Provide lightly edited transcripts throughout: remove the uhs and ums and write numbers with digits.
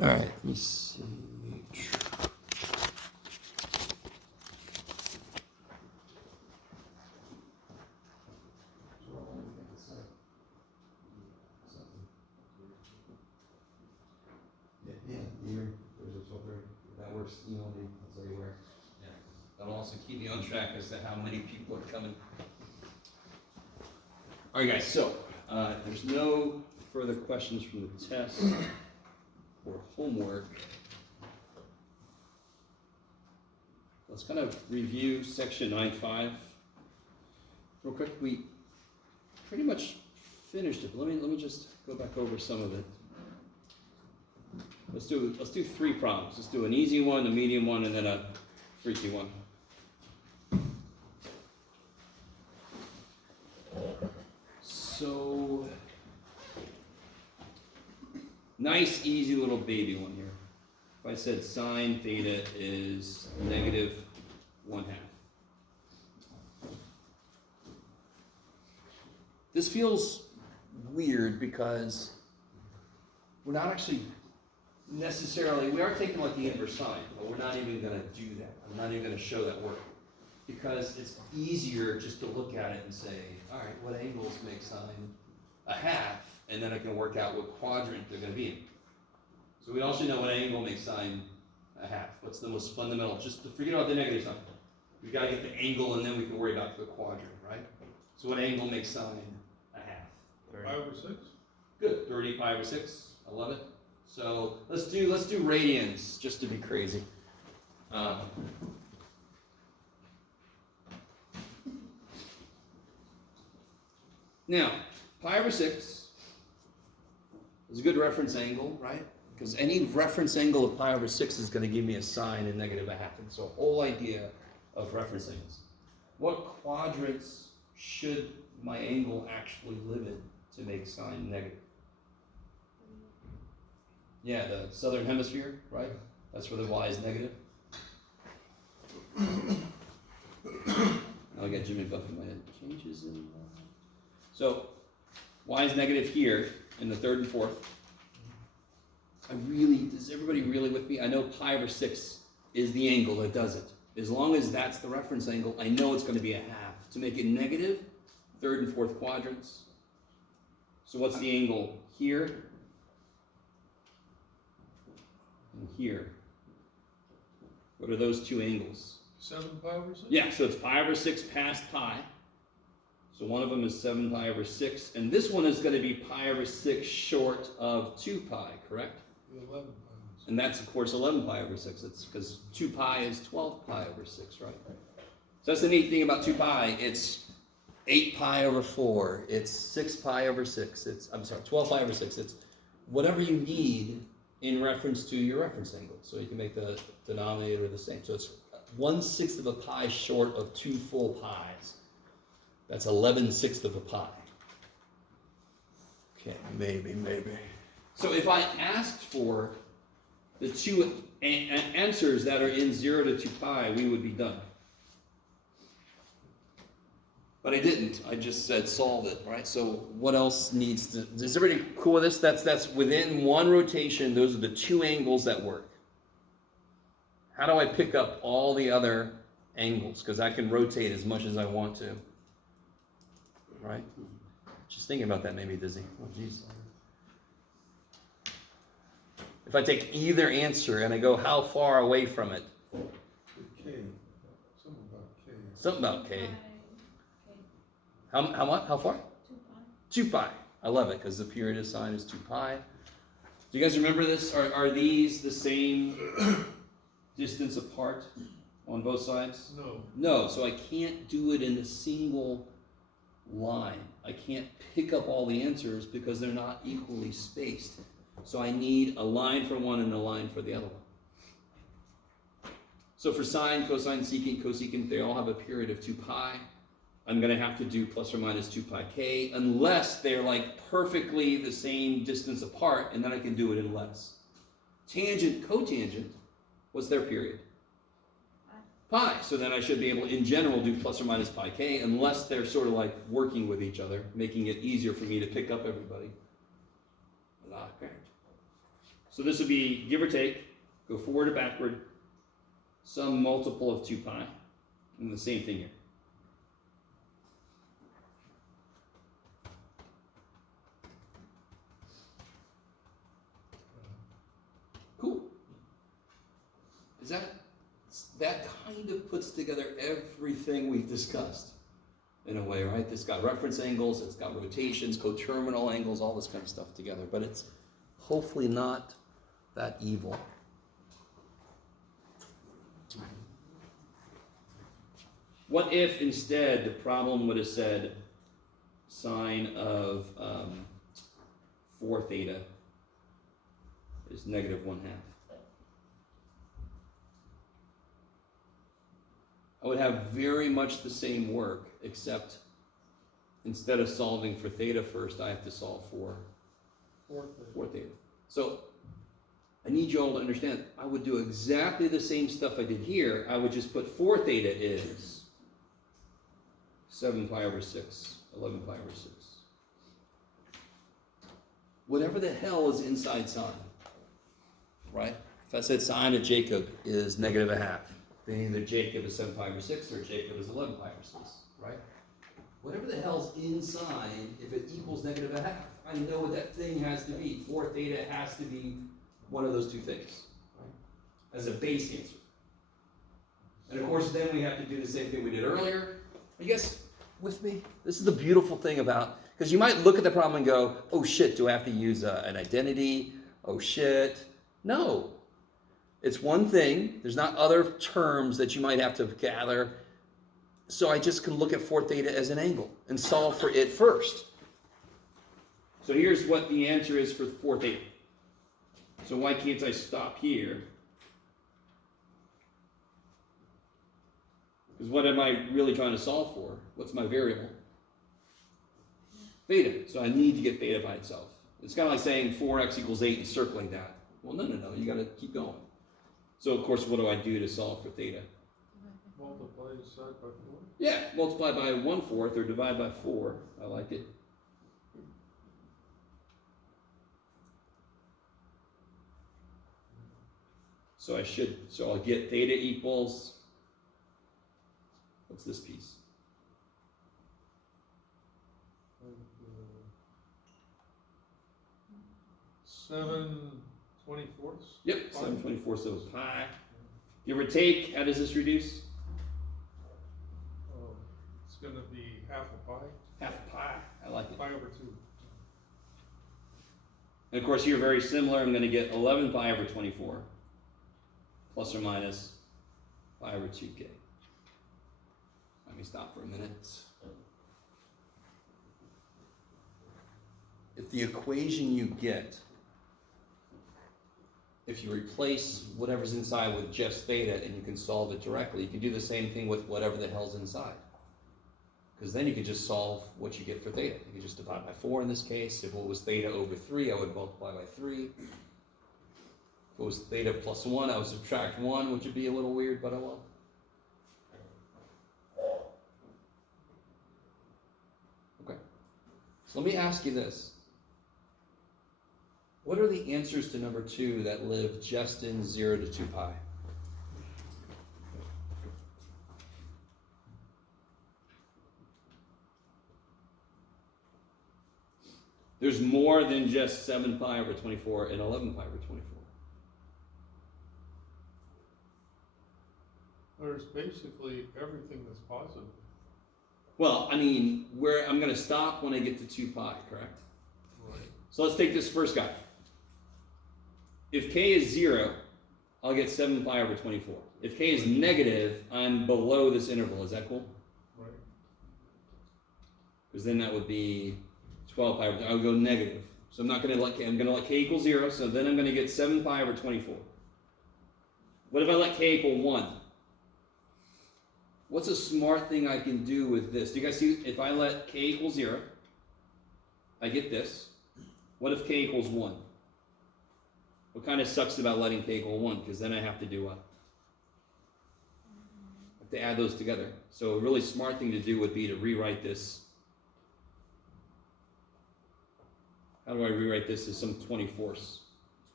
All right, let me see. That works. Email me. I'll tell you where. Yeah. That'll also keep me on track as to how many people are coming. All right, guys. So there's no further questions from the test or homework. Let's kind of review section 9.5 real quick. We pretty much finished it. Let me just go back over some of it. Let's do 3 problems. Let's do an easy one, a medium one, and then a freaky one. So, nice, easy little baby one here. If I said sine theta is -1/2. This feels weird because we're not actually necessarily, we are taking like the inverse sine, but we're not even going to do that. I'm not even going to show that work. Because it's easier just to look at it and say, all right, what angles make sine 1/2, and then I can work out what quadrant they're going to be in. So we also know what angle makes sine 1/2. What's the most fundamental? Just to forget about the negative sign. We got to get the angle, and then we can worry about the quadrant, right? So what angle makes sine 1/2? 5/6. Good. 35/6. I love it. So let's do radians just to be crazy. Now, pi/6 is a good reference angle, right? Because any reference angle of pi/6 is going to give me a sine in -1/2. And so, whole idea of reference angles. What quadrants should my angle actually live in to make sine negative? Yeah, the southern hemisphere, right? That's where the y is negative. I'll get Jimmy Buff in my head. Changes in y. So, y is negative here in the 3rd and 4th. Is everybody really with me? I know pi/6 is the angle that does it. As long as that's the reference angle, I know it's going to be 1/2. To make it negative, 3rd and 4th quadrants. So what's the angle here? And here. What are those two angles? 7 pi/6? Yeah, so it's pi/6 past pi. So one of them is 7 pi/6, and this one is going to be pi/6 short of 2 pi, correct? 11 pi/6. And that's, of course, 11 pi/6. It's because 2 pi is 12 pi/6, right? So that's the neat thing about 2 pi. It's 8 pi/4. It's 6 pi/6. It's, 12 pi/6. It's whatever you need in reference to your reference angle. So you can make the denominator the same. So it's 1/6 of a pi short of 2 full pi's. That's 11/6 of a pi. Okay, maybe. So if I asked for the two answers that are in 0 to 2 pi, we would be done. But I didn't. I just said solve it, right? So what else needs to... Is everybody cool with this? That's within one rotation. Those are the two angles that work. How do I pick up all the other angles? Because I can rotate as much as I want to. Right? Just thinking about that made me dizzy. Oh, geez. If I take either answer and I go how far away from it? K. Something about K. Something about K. How much? How far? 2 pi. I love it because the period of sine is 2 pi. Do you guys remember this? Are these the same distance apart on both sides? No. No, so I can't do it in a single line. I can't pick up all the answers because they're not equally spaced. So I need a line for one and a line for the other one. So for sine, cosine, secant, cosecant, they all have a period of 2 pi. I'm going to have to do plus or minus 2 pi k unless they're like perfectly the same distance apart, and then I can do it in less. Tangent, cotangent, what's their period? Pi. So then I should be able, in general, do plus or minus pi k unless they're sort of like working with each other, making it easier for me to pick up everybody. So So this would be, give or take, go forward or backward, some multiple of 2 pi, and the same thing here. Cool. Is that kind of puts together everything we've discussed in a way, right? It's got reference angles, it's got rotations, coterminal angles, all this kind of stuff together, but it's hopefully not that evil. What if instead the problem would have said sine of 4 theta is negative 1/2? I would have very much the same work, except instead of solving for theta first, I have to solve for 4 theta. So I need you all to understand, I would do exactly the same stuff I did here. I would just put 4 theta is 7 pi over 6, 11 pi over 6. Whatever the hell is inside sine, right? If I said sine of Jacob is negative 1/2, then either Jacob is 7 pi over 6 or Jacob is 11 pi over 6, right? Whatever the hell's inside, if it equals negative 1/2, I know what that thing has to be. 4 theta has to be one of those two things, right? As a base answer. And of course, then we have to do the same thing we did earlier. Are you guys with me? This is the beautiful thing about, because you might look at the problem and go, oh shit, do I have to use an identity? Oh shit. No. It's one thing. There's not other terms that you might have to gather. So I just can look at 4 theta as an angle and solve for it first. So here's what the answer is for 4 theta. So why can't I stop here? Because what am I really trying to solve for? What's my variable? Theta. So I need to get theta by itself. It's kind of like saying 4x equals 8 and circling that. Well, no. You got to keep going. So, of course, what do I do to solve for theta? Multiply the side by 4. Yeah, multiply by 1/4 or divide by 4. I like it. So I'll get theta equals, what's this piece? 7/24. Yep, 7/24, so pi. Give or take, how does this reduce? It's going to be 1/2 pi. 1/2 pi, I like it. Pi over 2. And of course here, very similar, I'm going to get 11 pi over 24, plus or minus pi over 2k. Let me stop for a minute. If the equation you get, if you replace whatever's inside with just theta and you can solve it directly, you can do the same thing with whatever the hell's inside. Because then you can just solve what you get for theta. You can just divide by 4 in this case. If it was theta over 3, I would multiply by 3. If it was theta plus 1, I would subtract 1, which would be a little weird, but I will. Okay. So let me ask you this. What are the answers to number 2 that live just in 0 to 2 pi? There's more than just 7 pi over 24 and 11 pi over 24. There's basically everything that's positive. Well, I mean, I'm going to stop when I get to 2 pi, correct? Right. So let's take this first guy. If k is 0, I'll get 7 pi over 24. If k is negative, I'm below this interval. Is that cool? Right. Because then that would be 12 pi over, I would go negative. So I'm not going to let k, I'm going to let k equal 0, so then I'm going to get 7 pi over 24. What if I let k equal 1? What's a smart thing I can do with this? Do you guys see, if I let k equal 0, I get this. What if k equals 1? What kind of sucks about letting k equal 1? Because then I have to do what? I have to add those together. So a really smart thing to do would be to rewrite this. How do I rewrite this as some 24ths?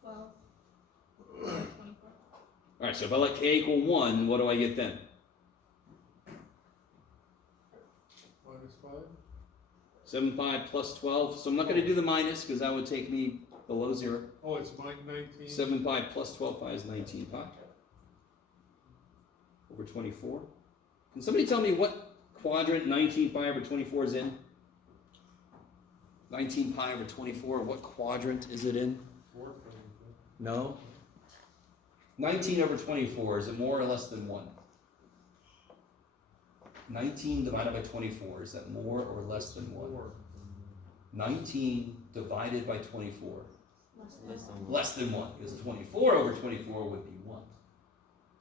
12. All right, so if I let k equal 1, what do I get then? -5? 7 pi plus 12. So I'm not going to do the minus because that would take me below 0. Oh, it's my 19? 7 pi plus 12 pi is 19 pi over 24. Can somebody tell me what quadrant 19 pi over 24 is in? 19 pi over 24, what quadrant is it in? 4. No. 19 over 24, is it more or less than 1? 19 divided by 24, is that more or less than 1? 19 divided by 24. Less than 1, because 24 over 24 would be 1.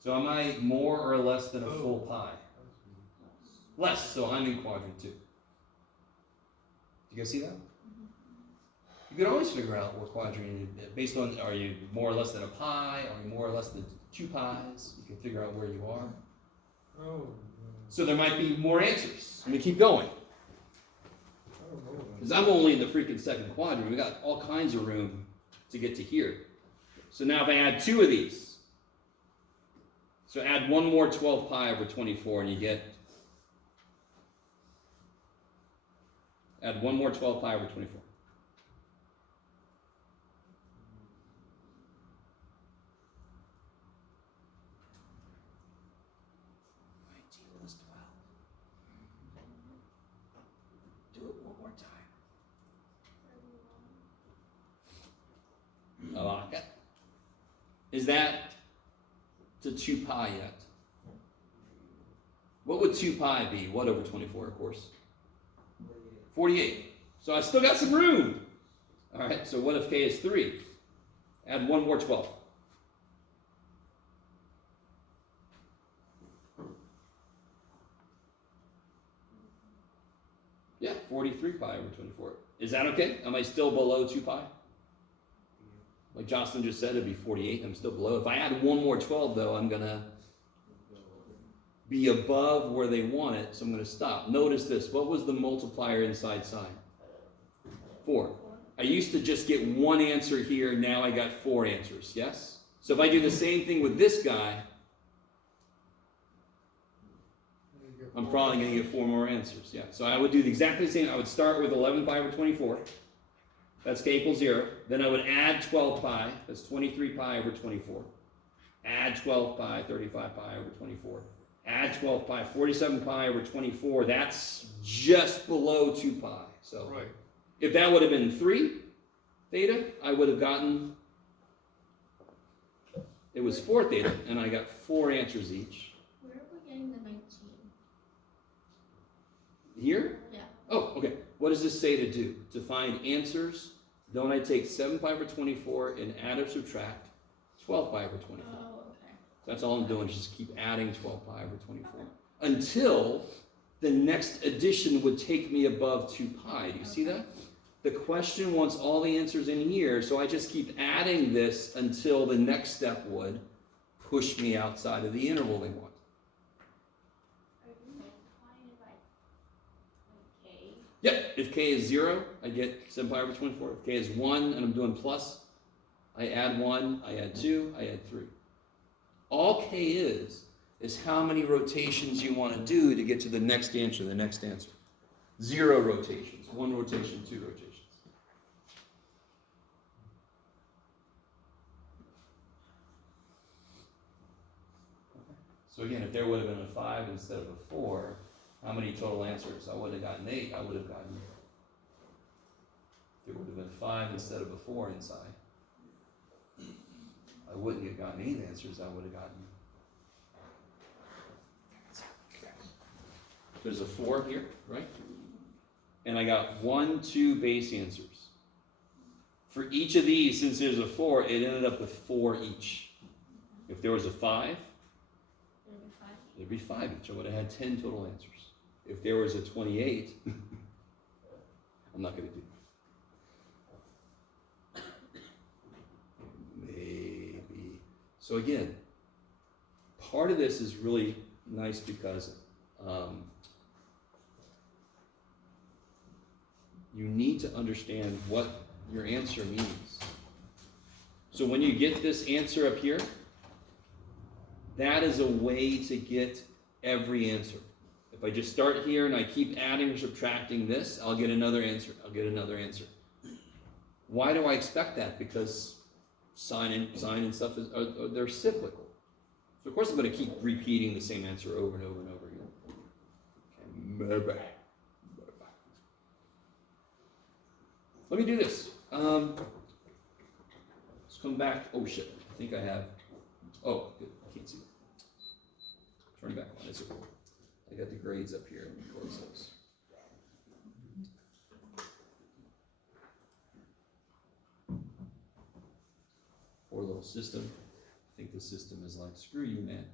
So am I more or less than a full pi? Less, so I'm in quadrant 2. You guys see that? You could always figure out what quadrant you're in based on, are you more or less than a pi? Are you more or less than 2 pies? You can figure out where you are. Oh. So there might be more answers. Let me keep going. I don't know. Because I'm only in the freaking second quadrant. We got all kinds of room to get to here. So now if I add 2 of these, so add one more 12 pi over 24 and you get, add one more 12 pi over 24. Do it one more time. I like it. Is that to 2 pi yet? What would 2 pi be? What over 24, of course? 48. So I still got some room. All right, so what if k is 3? Add one more 12. Yeah, 43 pi over 24. Is that okay? Am I still below 2 pi? Like Jocelyn just said, it'd be 48. I'm still below. If I add one more 12, though, I'm going to be above where they want it, so I'm going to stop. Notice this. What was the multiplier inside sign? 4. I used to just get one answer here. Now I got 4 answers. Yes? So if I do the same thing with this guy, I'm probably going to get 4 more answers. Yeah. So I would do exactly the same. I would start with 11 pi over 24. That's k equals 0. Then I would add 12 pi. That's 23 pi over 24. Add 12 pi, 35 pi over 24. Add 12 pi, 47 pi over 24. That's just below 2 pi. So Right. if that would have been 3 theta, I would have gotten, it was 4 theta, and I got 4 answers each. Where are we getting the 19? Here? Yeah. Oh, okay. What does this say to do? To find answers, don't I take 7 pi over 24 and add or subtract 12 pi over 24? Oh, okay. That's all I'm doing, is just keep adding 12 pi over 24. Until the next addition would take me above 2 pi. Do you see that? The question wants all the answers in here, so I just keep adding this until the next step would push me outside of the interval they want. Are you multiplying it by k? Yep, if k is 0, I get 7 pi over 24. If k is 1 and I'm doing plus, I add 1, I add 2, I add 3. All k is how many rotations you want to do to get to the next answer, the next answer. 0 rotations, 1 rotation, 2 rotations. So again, if there would have been a 5 instead of a 4, how many total answers? I would have gotten 8. I would have gotten, there would have been 5 instead of a 4 inside. I wouldn't have gotten 8 answers. I would have gotten, there's a 4 here, right? And I got 1, 2 base answers. For each of these, since there's a 4, it ended up with 4 each. If there was a 5, it'd be 5 each. I would have had 10 total answers. If there was a 28, I'm not going to do that. Maybe. So again, part of this is really nice because you need to understand what your answer means. So when you get this answer up here, that is a way to get every answer. If I just start here and I keep adding or subtracting this, I'll get another answer. I'll get another answer. Why do I expect that? Because sine and stuff they're cyclical. So of course I'm going to keep repeating the same answer over and over and over again. Okay, let me do this. Let's come back. Oh shit! I think I have. Oh, good. I can't see it. Turn back on. It's okay. I got the grades up here. Let me close those. Poor little system. I think the system is like, screw you, man.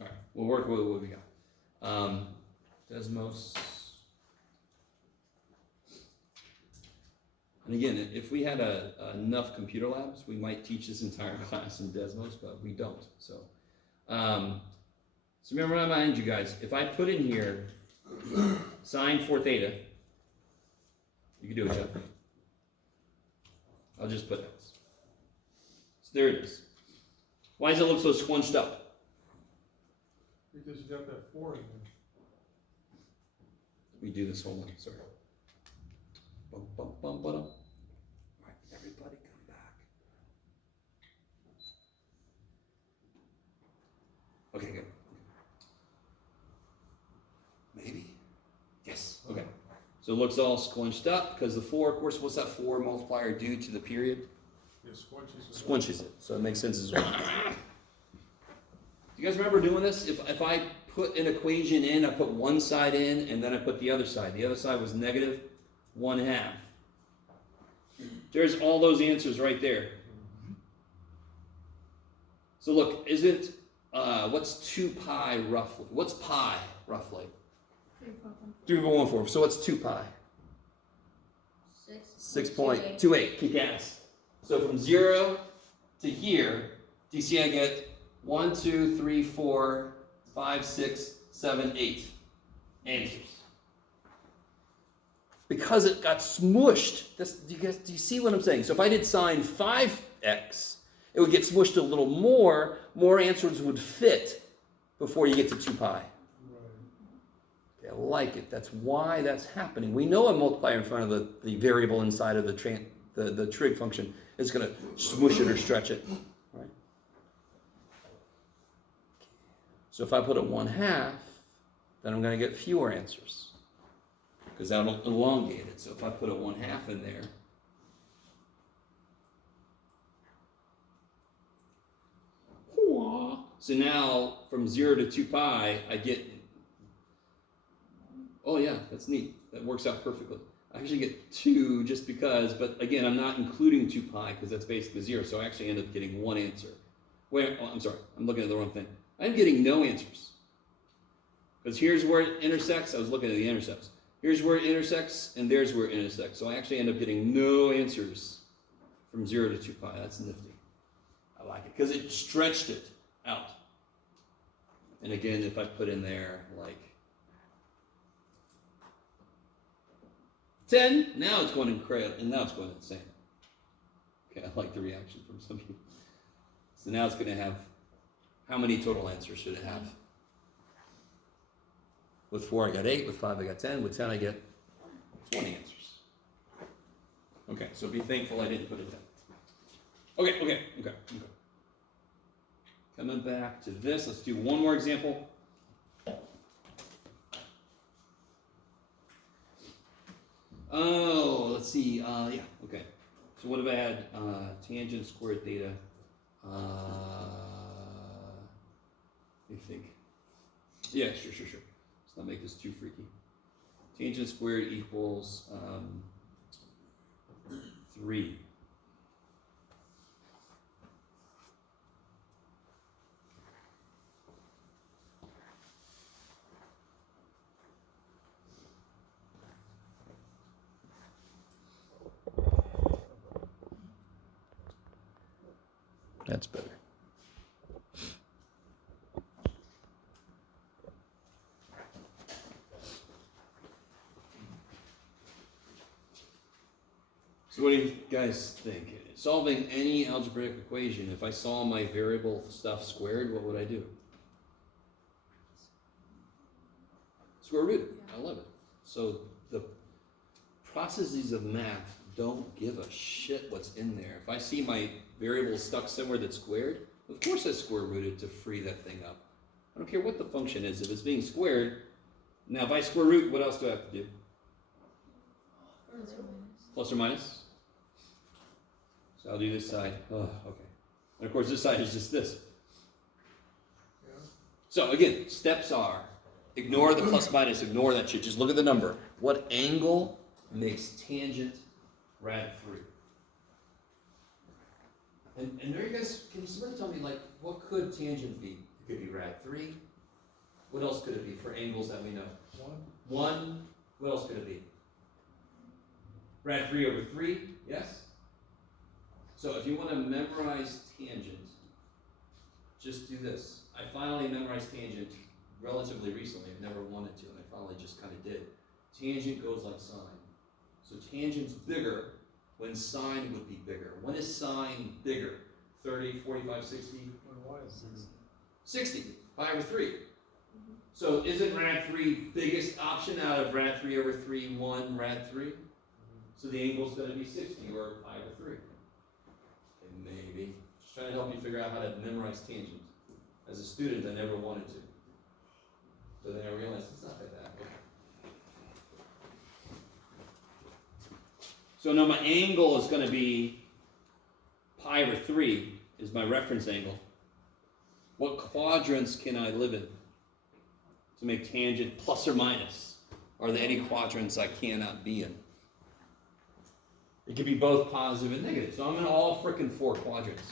All right, we'll work with what we got. Desmos. And again, if we had enough computer labs, we might teach this entire class in Desmos, but we don't. So remember, I remind you guys, if I put in here sine 4 theta, you can do it, Jeff. I'll just put that. So there it is. Why does it look so squunched up? Because you got that 4 in there. We do this whole one, sorry. Bum, bum, bum, bum. All right, everybody come back. Okay, good. Maybe? Yes, okay. So it looks all squinched up because the 4, of course, what's that 4 multiplier do to the period? It squinches it. Squinches it, so it makes sense as well. Do you guys remember doing this? If I put an equation in, I put one side in, and then I put the other side. The other side was negative 1/2. There's all those answers right there. So look, isn't, what's 2 pi roughly? What's pi roughly? 3.14. So what's 2 pi? 6.28. Kick ass. So from 0 to here, do you see I get 1, 2, 3, 4, 5, 6, 7, 8 answers? Because it got smushed. Do you see what I'm saying? So if I did sine 5x, it would get smushed a little more. More answers would fit before you get to 2 pi. Right. Okay, I like it. That's why that's happening. We know a multiplier in front of the variable inside of the trig function is going to smush it or stretch it. Right? So if I put a 1/2, then I'm going to get fewer answers, because that'll elongate it. So if I put a 1/2 in there, so now from 0 to 2 pi, I get, oh yeah, that's neat. That works out perfectly. I actually get 2 just because, but again, I'm not including 2 pi because that's basically 0. So I actually end up getting 1 answer. Wait, oh, I'm sorry, I'm looking at the wrong thing. I'm getting no answers. Because here's where it intersects. I was looking at the intercepts. Here's where it intersects, and there's where it intersects. So I actually end up getting no answers from 0 to 2 pi. That's nifty. I like it, because it stretched it out. And again, if I put in there, like 10, now it's going incredible, and now it's going insane. Okay, I like the reaction from some people. So now it's going to have, how many total answers should it have? With 4, I got 8. With 5, I got 10. With 10, I get 20 answers. Okay, so be thankful I didn't put it down. Okay. Coming back to this, let's do one more example. Oh, let's see. Yeah, okay. So what if I had tangent squared theta? What do you think? Yeah, sure. Let's not make this too freaky. Tangent squared equals 3. That's better. So what do you guys think? Solving any algebraic equation, if I saw my variable stuff squared, what would I do? Square root it. I love it. So the processes of math don't give a shit what's in there. If I see my variable stuck somewhere that's squared, of course I square root it to free that thing up. I don't care what the function is. If it's being squared, now if I square root, what else do I have to do? Plus or minus? So I'll do this side. Oh, okay. And of course this side is just this. Yeah. So again, steps are, ignore the plus minus, ignore that shit. Just look at the number. What angle makes tangent rad 3? And there you guys, can somebody tell me, like, what could tangent be? It could be rad 3. What else could it be for angles that we know? 1. What else could it be? Rad 3 over 3, yes? So if you want to memorize tangent, just do this. I finally memorized tangent relatively recently. I never wanted to, and I finally just kind of did. Tangent goes like sine. So tangent's bigger when sine would be bigger. When is sine bigger? 30, 45, 60? When y is 60, pi over 3. So isn't rad 3 biggest option out of rad 3 over 3, 1, rad 3? So the angle's going to be 60 or pi over 3. And maybe. Just trying to help you figure out how to memorize tangent. As a student, I never wanted to. So then I realized it's not that bad. So now my angle is going to be pi over 3 is my reference angle. What quadrants can I live in to make tangent plus or minus? Are there any quadrants I cannot be in? It could be both positive and negative. So I'm in all frickin' 4 quadrants.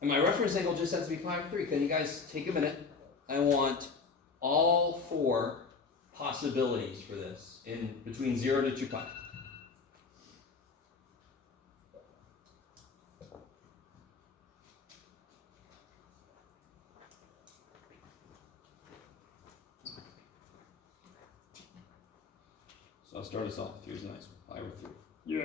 And my reference angle just has to be pi over 3. Can you guys take a minute? I want all 4 possibilities for this in between 0 to 2 pi. So I'll start us off. Here's a nice one. Pi over 3. Yay!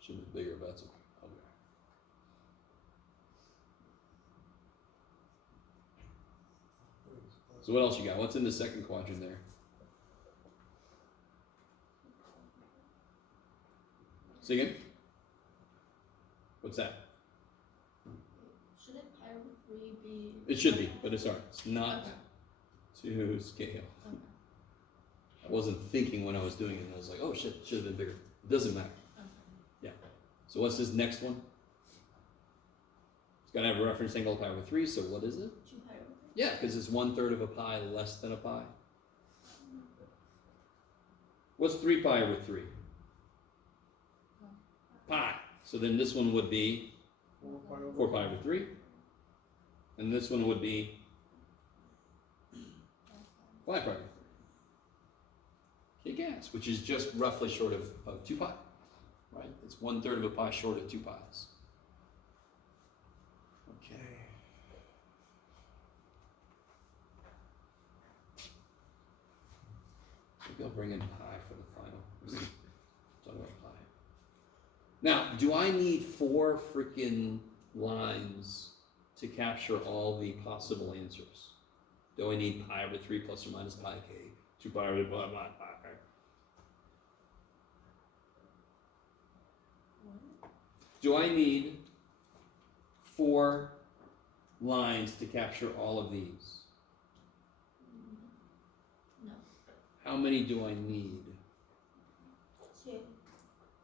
Should be bigger, but that's okay. So what else you got? What's in the second quadrant there? Say again? What's that? Shouldn't pi over 3 be? It should be, but it's alright. It's not to scale. Okay. I wasn't thinking when I was doing it, and I was like, oh shit, should have been bigger. It doesn't matter. Okay. So what's this next one? It's got to have a reference angle of pi over 3, so what is it? 2 pi over 3? Yeah, because it's 1/3 of a pi less than a pi. What's 3 pi over 3? Pi. So then this one would be 4 pi over 3. And this one would be 5 pi over 3. Kick ass, which is just roughly short of 2 pi. Right? It's 1/3 of a pi short of 2 pi's. Okay. Maybe I'll bring in pi for the final. Talk about pi. Now, do I need 4 freaking lines to capture all the possible answers? Do I need pi over 3 plus or minus pi k, 2 pi over blah blah pi? Do I need 4 lines to capture all of these? No. How many do I need? 2.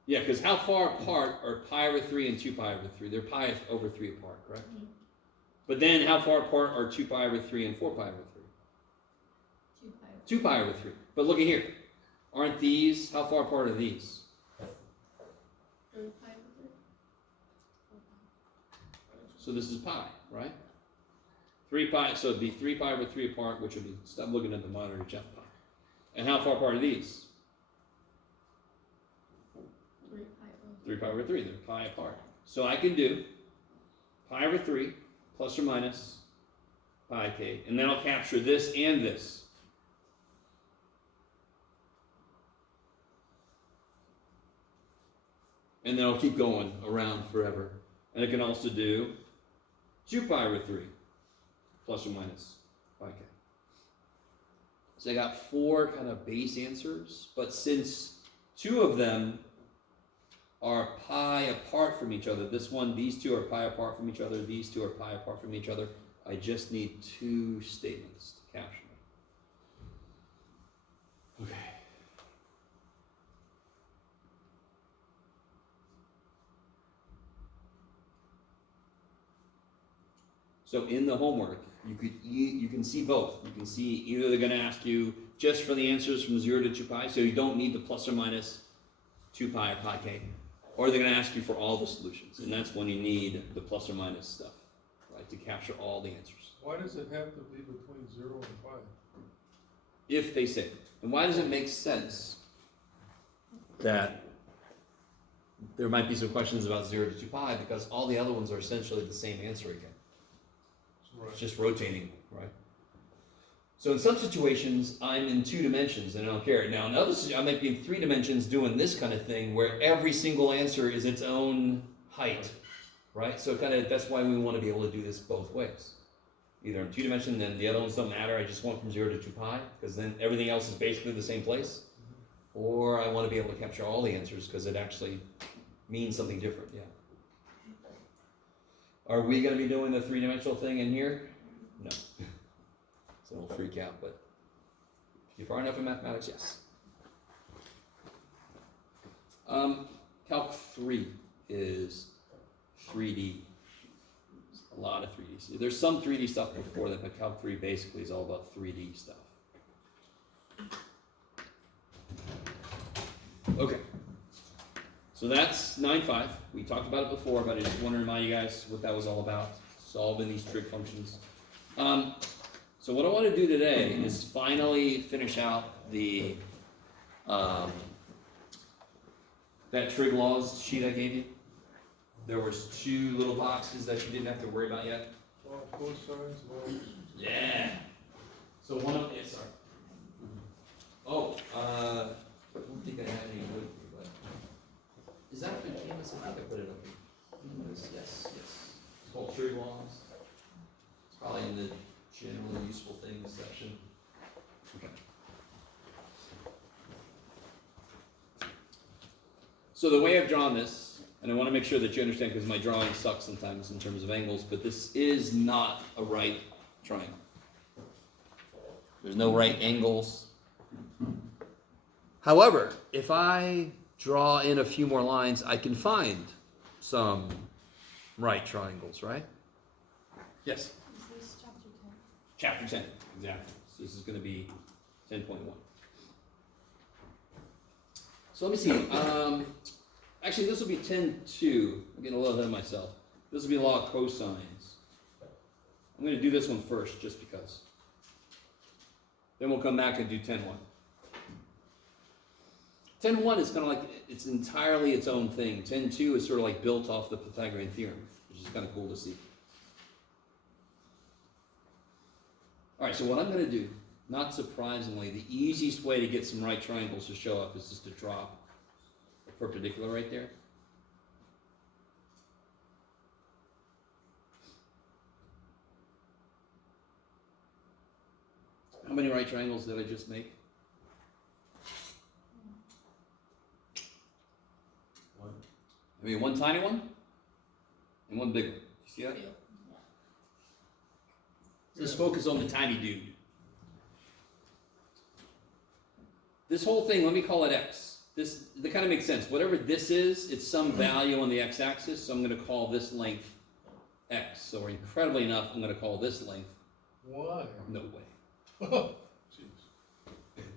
Yeah, because how far apart are pi over 3 and 2 pi over 3? They're pi over 3 apart, correct? Mhm. But then how far apart are 2 pi over 3 and 4 pi over 3? 2 pi over 2 pi over 3. But look at here. Aren't these, how far apart are these? 3 pi over 3. So this is pi, right? 3 pi, so it'd be 3 pi over 3 apart, which would be, stop looking at the monitor, Jeff pi. And how far apart are these? 3 pi over 3. They're pi apart. So I can do pi over 3 plus or minus pi k, and then I'll capture this and this. And then I'll keep going around forever. And I can also do 2 pi over 3 plus or minus pi k. So I got 4 kind of base answers, but since 2 of them are pi apart from each other, these 2 are pi apart from each other, these 2 are pi apart from each other, I just need 2 statements to capture them. Okay. So in the homework, you can see both. You can see either they're going to ask you just for the answers from 0 to 2 pi, so you don't need the plus or minus 2 pi or pi k, or they're going to ask you for all the solutions, and that's when you need the plus or minus stuff, right, to capture all the answers. Why does it have to be between 0 and pi? If they say. And why does it make sense that there might be some questions about 0 to 2 pi? Because all the other ones are essentially the same answer again. Right. It's just rotating, right? So in some situations, I'm in 2 dimensions and I don't care. Now in others, I might be in 3 dimensions doing this kind of thing where every single answer is its own height, right? So that's why we want to be able to do this both ways. Either in 2 dimensions, then the other ones don't matter. I just want from 0 to 2 pi because then everything else is basically the same place. Or I want to be able to capture all the answers because it actually means something different, yeah. Are we going to be doing the 3-dimensional thing in here? No. So don't freak out, but if you're far enough in mathematics, yes. Calc 3 is 3D. A lot of 3D. There's some 3D stuff before that, but Calc 3 basically is all about 3D stuff. Okay. So that's 9.5. We talked about it before, but I just want to remind you guys what that was all about. Solving these trig functions. So what I want to do today is finally finish out the that trig laws sheet I gave you. There was 2 little boxes that you didn't have to worry about yet. Well, cosines, well, Yeah. So one of sorry. Oh, I don't think I have any wood here, but is that up in Canvas? I think I put it up here. Yes. It's called trig laws. It's probably in the generally useful things section. Okay. So the way I've drawn this, and I want to make sure that you understand because my drawing sucks sometimes in terms of angles, but this is not a right triangle. There's no right angles. However, if I draw in a few more lines, I can find some right triangles, right? Yes? Is this chapter 10? Chapter 10, exactly. So this is going to be 10.1. So let me see. Actually, this will be 10.2. I'm getting a little ahead of myself. This will be law of cosines. I'm going to do this one first, just because. Then we'll come back and do 10.1. 10.1 is kind of like, it's entirely its own thing. 10.2 is sort of like built off the Pythagorean theorem, which is kind of cool to see. All right, so what I'm going to do, not surprisingly, the easiest way to get some right triangles to show up is just to drop a perpendicular right there. How many right triangles did I just make? one. I mean, one tiny one and one big one. You see that? Yeah. Let's focus on the tiny dude. This whole thing, let me call it x. That kind of makes sense. Whatever this is, it's some value on the x-axis, so I'm going to call this length x. So incredibly enough, I'm going to call this length. Why? No way. Jeez.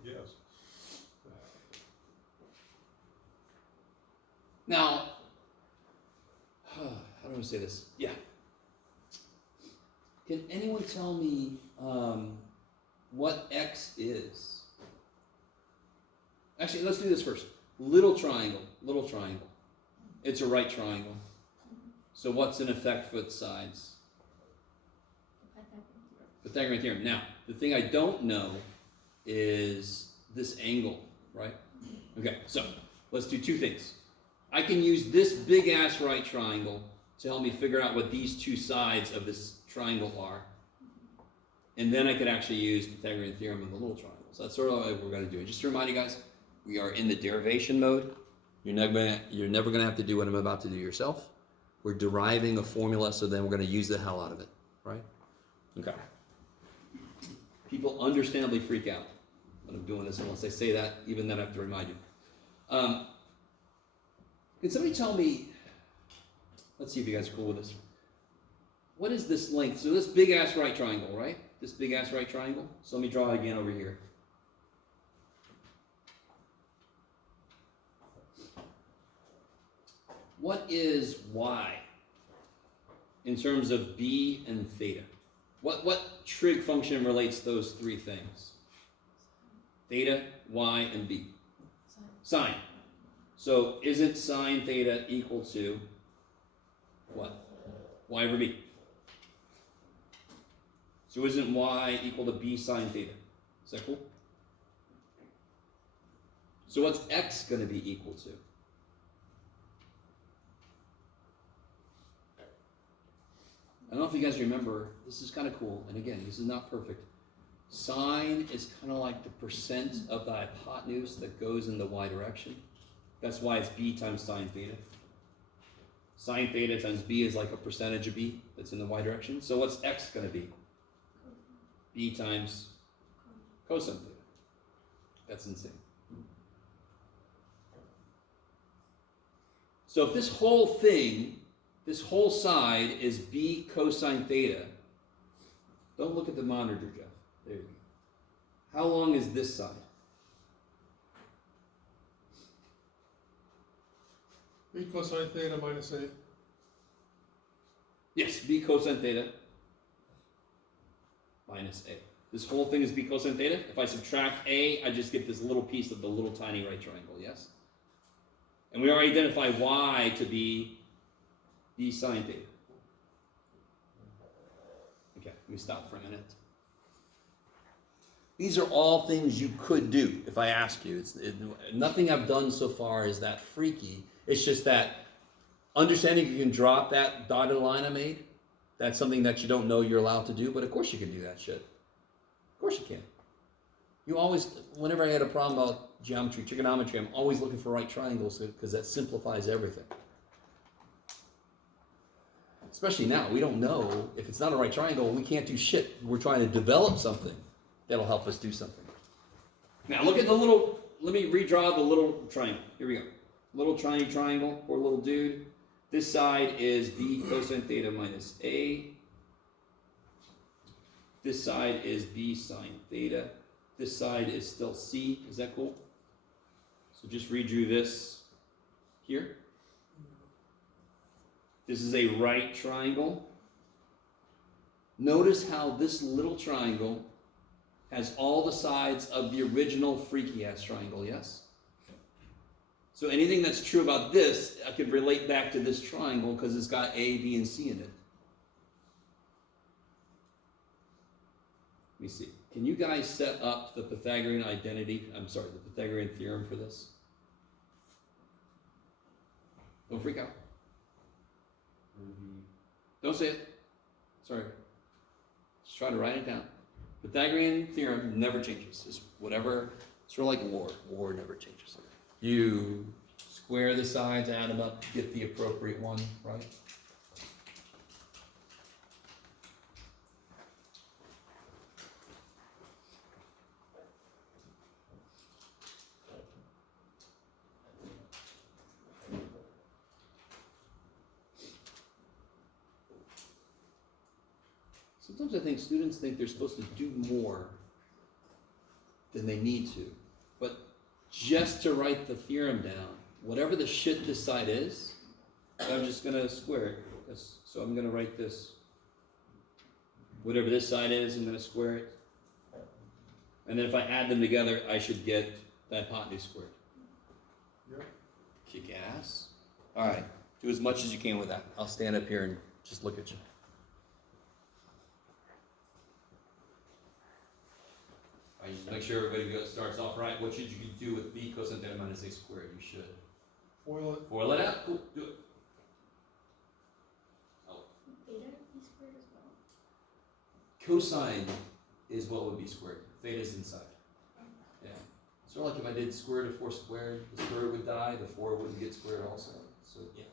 Yes. Now, how do I say this? Yeah. Can anyone tell me what x is? Actually, let's do this first. Little triangle. It's a right triangle. So what's in effect for its sides? Pythagorean theorem. Now, the thing I don't know is this angle, right? Okay, so let's do two things. I can use this big ass right triangle to help me figure out what these two sides of this triangle are. And then I could actually use Pythagorean theorem in the little triangle. So that's sort of what we're going to do. And just to remind you guys, we are in the derivation mode. You're never going to have to do what I'm about to do yourself. We're deriving a formula, so then we're going to use the hell out of it, right? Okay. People understandably freak out when I'm doing this, unless I say that, even then I have to remind you. Can somebody tell me, let's see if you guys are cool with this. What is this length? So this big ass right triangle, right? This big ass right triangle. So let me draw it again over here. What is y in terms of b and theta? What trig function relates those three things? Theta, y, and b. Sine. So isn't sine theta equal to what? Y over b. So isn't y equal to b sine theta? Is that cool? So what's x going to be equal to? I don't know if you guys remember, this is kind of cool, and again, this is not perfect. Sine is kind of like the percent of the hypotenuse that goes in the y direction. That's why it's b times sine theta. Sine theta times b is like a percentage of b that's in the y direction. So what's x going to be? B times cosine theta. That's insane. So if this whole thing, this whole side is b cosine theta, don't look at the monitor, Jeff. There you go. How long is this side? B cosine theta minus A. Yes, b cosine theta minus a. This whole thing is b cosine theta. If I subtract a, I just get this little piece of the little tiny right triangle, yes? And we already identify y to be b sine theta. Okay, let me stop for a minute. These are all things you could do if I ask you. Nothing I've done so far is that freaky. It's just that understanding you can drop that dotted line I made, that's something that you don't know you're allowed to do, but of course you can do that shit. Of course you can. You always, whenever I had a problem about geometry, trigonometry, I'm always looking for right triangles because that simplifies everything. Especially now, we don't know if it's not a right triangle, we can't do shit. We're trying to develop something that'll help us do something. Now look at the little, let me redraw the little triangle. Here we go. Little tiny triangle, poor little dude. This side is b cosine theta minus a. This side is b sine theta. This side is still c. Is that cool? So just redrew this here. This is a right triangle. Notice how this little triangle has all the sides of the original freaky ass triangle, yes? So anything that's true about this, I could relate back to this triangle because it's got A, B, and C in it. Let me see. Can you guys set up the Pythagorean the Pythagorean theorem for this? Don't freak out. Don't say it. Sorry. Just try to write it down. Pythagorean theorem never changes. It's whatever, sort of like war. War never changes. You square the sides, add them up, get the appropriate one, right? Sometimes I think students think they're supposed to do more than they need to. But just to write the theorem down, whatever the shit this side is, I'm just going to square it. So I'm going to write this. Whatever this side is, I'm going to square it. And then if I add them together, I should get the hypotenuse squared. Yep. Kick ass. All right. Do as much as you can with that. I'll stand up here and just look at you. All right, just make sure everybody starts off right. What should you do with b cosine theta minus a squared? You should Foil it. FOIL it out. Cool. Do it. Oh. Beta b squared as well. Cosine is what would be squared. Theta's inside. Yeah. So like if I did square root of 4 squared, the square would die, the 4 wouldn't get squared also. So yeah.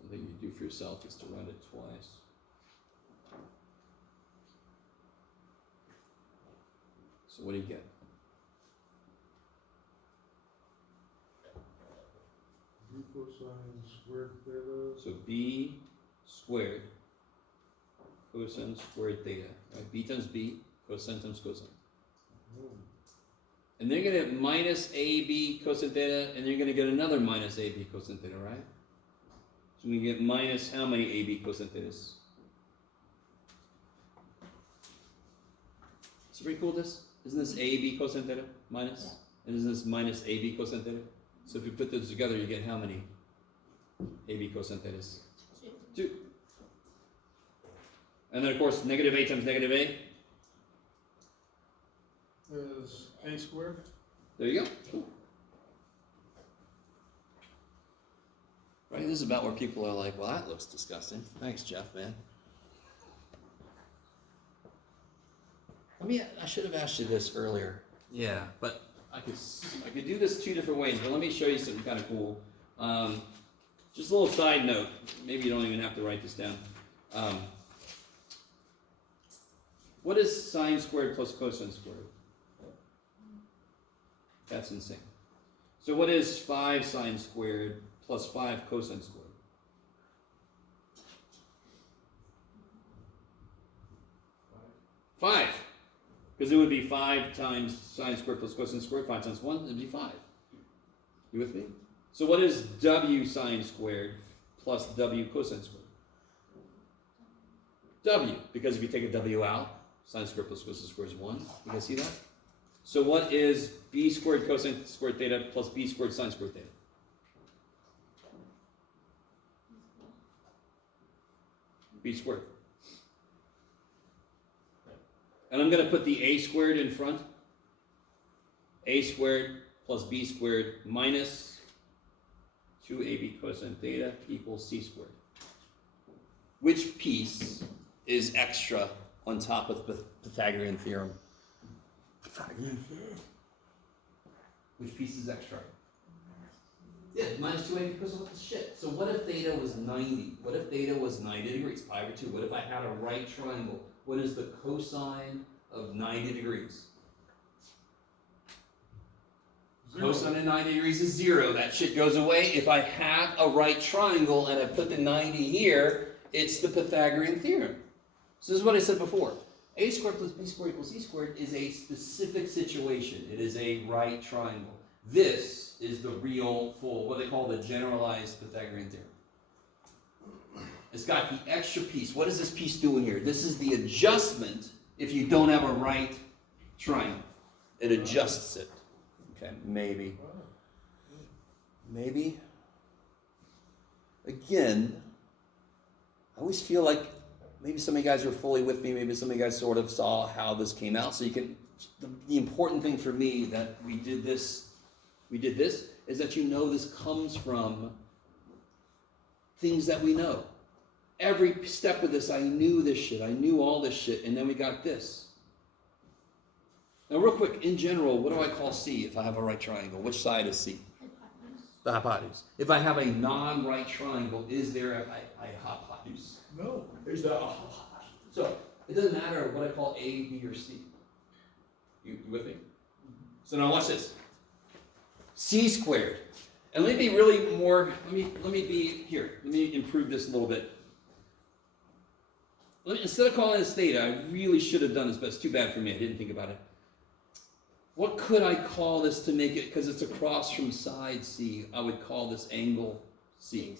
One thing you do for yourself is to run it twice. So what do you get? B cosine squared theta. So b squared cosine squared theta. Right? B times b, cosine times cosine. And they're going to get minus ab cosine theta, and you're going to get another minus ab cosine theta, right? So we get minus how many ab cosine thetas? So pretty cool this? Isn't this ab cosine theta minus? Yeah. And isn't this minus ab cosine theta? So if you put those together, you get how many ab cosine thetas? 2. And then of course, negative a times negative a. Is a squared. There you go. Cool. Right, this is about where people are like, well, that looks disgusting. Thanks, Jeff, man. I should have asked you this earlier. Yeah, but I could do this 2 different ways, but let me show you something kind of cool. Just a little side note. Maybe you don't even have to write this down. What is sine squared plus cosine squared? That's insane. So what is 5 sine squared plus 5 cosine squared? 5. Because it would be 5 times sine squared plus cosine squared. 5 times 1, it'd be 5. You with me? So what is w sine squared plus w cosine squared? W, because if you take a w out, sine squared plus cosine squared is 1. You guys see that? So what is b squared cosine squared theta plus b squared sine squared theta? B squared. And I'm going to put the a squared in front. A squared plus b squared minus 2ab cosine theta equals c squared. Which piece is extra on top of the Pythagorean theorem? Which piece is extra? Yeah, minus 280 because of what the shit. So what if theta was 90? What if theta was 90 degrees, pi over 2? What if I had a right triangle? What is the cosine of 90 degrees? 0. Cosine of 90 degrees is 0. That shit goes away. If I have a right triangle and I put the 90 here, it's the Pythagorean theorem. So this is what I said before. A squared plus b squared equals c squared is a specific situation. It is a right triangle. This is the real, full, what they call the generalized Pythagorean theorem. It's got the extra piece. What is this piece doing here? This is the adjustment if you don't have a right triangle. It adjusts it. Okay, maybe. Maybe. Again, I always feel like maybe some of you guys are fully with me. Maybe some of you guys sort of saw how this came out. So you can, the important thing for me that we did this is that you know this comes from things that we know. Every step of this, I knew this shit. I knew all this shit. And then we got this. Now real quick, in general, what do I call C if I have a right triangle? Which side is C? Hypotenuse. The hypotenuse. If I have a non-right triangle, is there a hypotenuse? No. There's the so it doesn't matter what I call A, B, or C. You with me? So now watch this. C squared. And let me be really more. Let me be here. Let me improve this a little bit. Instead of calling this theta, I really should have done this, but it's too bad for me. I didn't think about it. What could I call this to make it, because it's across from side C, I would call this angle C.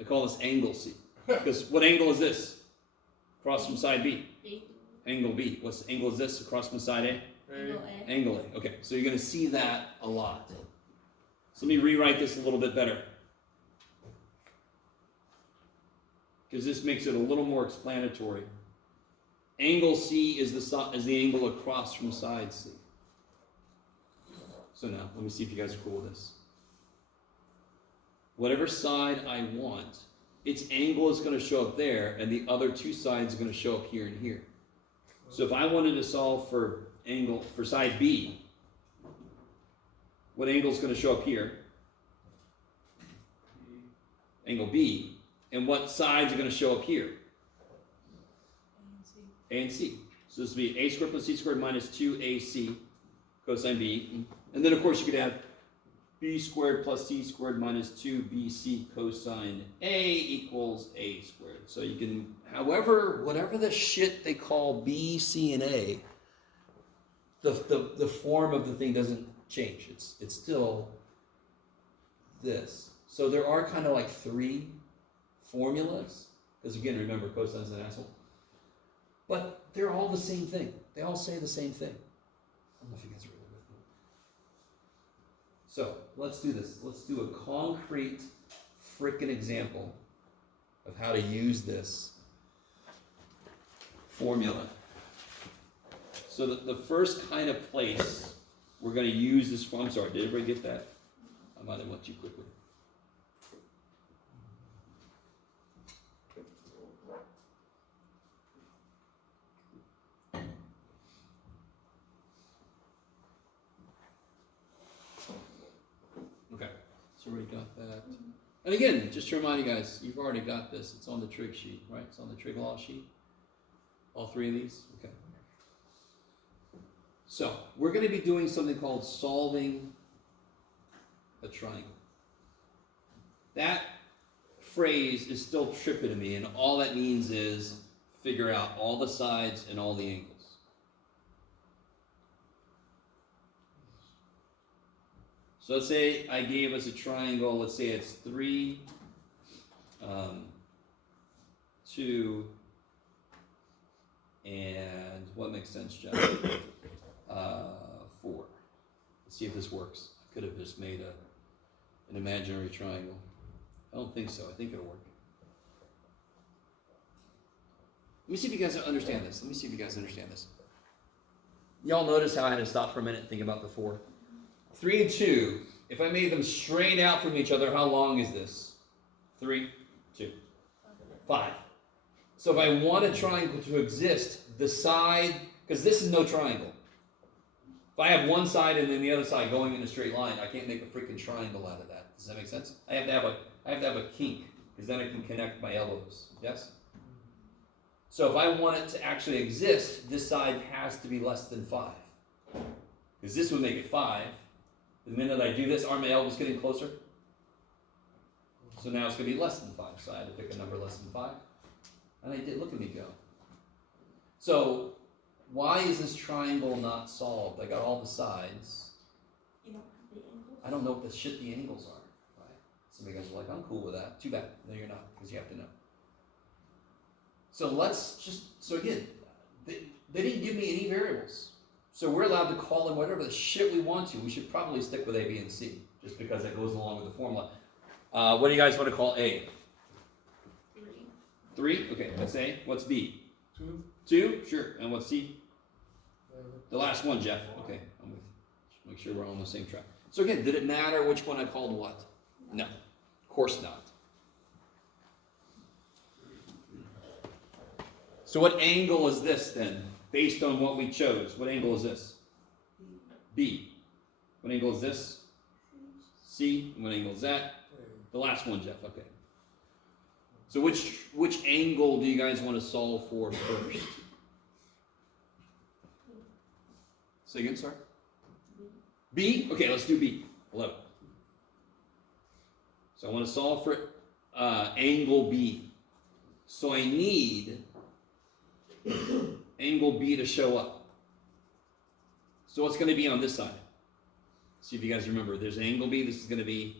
I call this angle C. Because what angle is this? Across from side B. Angle B. What angle is this across from side A? Angle A. Angle A. Okay, so you're going to see that a lot. So let me rewrite this a little bit better. Because this makes it a little more explanatory. Angle C is the angle across from side C. So now, let me see if you guys are cool with this. Whatever side I want, its angle is going to show up there, and the other two sides are going to show up here and here. So if I wanted to solve for side B, what angle is going to show up here? Angle B. And what sides are going to show up here? A and C. So this would be a squared plus c squared minus 2ac cosine b. And then of course you could have b squared plus c squared minus 2bc cosine a equals a squared. So you can, however, whatever the shit they call b, c, and a, the form of the thing doesn't change. It's still this. So there are kind of like three formulas, because again, remember, cosine's an asshole. But they're all the same thing. They all say the same thing. I don't know if you guys are really with me. So let's do this. Let's do a concrete frickin' example of how to use this formula. So the first kind of place we're going to use this for, I'm sorry, did everybody get that? I might have went too quickly. Okay, so already got that. And again, just to remind you guys, you've already got this. It's on the trig sheet, right? It's on the trig law sheet. All three of these? Okay. So, we're going to be doing something called solving a triangle. That phrase is still tripping to me, and all that means is figure out all the sides and all the angles. So let's say I gave us a triangle, let's say it's 3, 2, and what makes sense, Jeff? 4. Let's see if this works. I could have just made an imaginary triangle. I don't think so. I think it'll work. Let me see if you guys understand this. Y'all notice how I had to stop for a minute and think about the 4? 3 and 2, if I made them straight out from each other, how long is this? 3, 2, 5. So if I want a triangle to exist, the side, because this is no triangle. If I have one side and then the other side going in a straight line, I can't make a freaking triangle out of that. Does that make sense? I have to have a kink, because then I can connect my elbows. Yes? So if I want it to actually exist, this side has to be less than 5. Because this would make it 5. The minute I do this, are my elbows getting closer? So now it's going to be less than 5. So I had to pick a number less than 5. And I did. Look at me go. So why is this triangle not solved? I got all the sides. You don't have the angles? I don't know what the shit the angles are. Right? Some of you guys are like, I'm cool with that. Too bad. No, you're not, because you have to know. So so again, they didn't give me any variables. So we're allowed to call in whatever the shit we want to. We should probably stick with A, B, and C, just because that goes along with the formula. What do you guys want to call A? 3? Okay, that's A. What's B? 2. 2? Sure. And what's C? The last one, Jeff. Okay, I'm with. Just make sure we're on the same track. So again, did it matter which one I called what? No. Of course not. So what angle is this then? Based on what we chose. What angle is this? B. What angle is this? C. And what angle is that? The last one, Jeff. Okay. So which angle do you guys want to solve for first? Say again, sorry? B? Okay, let's do B. 11. So I want to solve for angle B. So I need angle B to show up. So what's going to be on this side? See if you guys remember. There's angle B. This is going to be.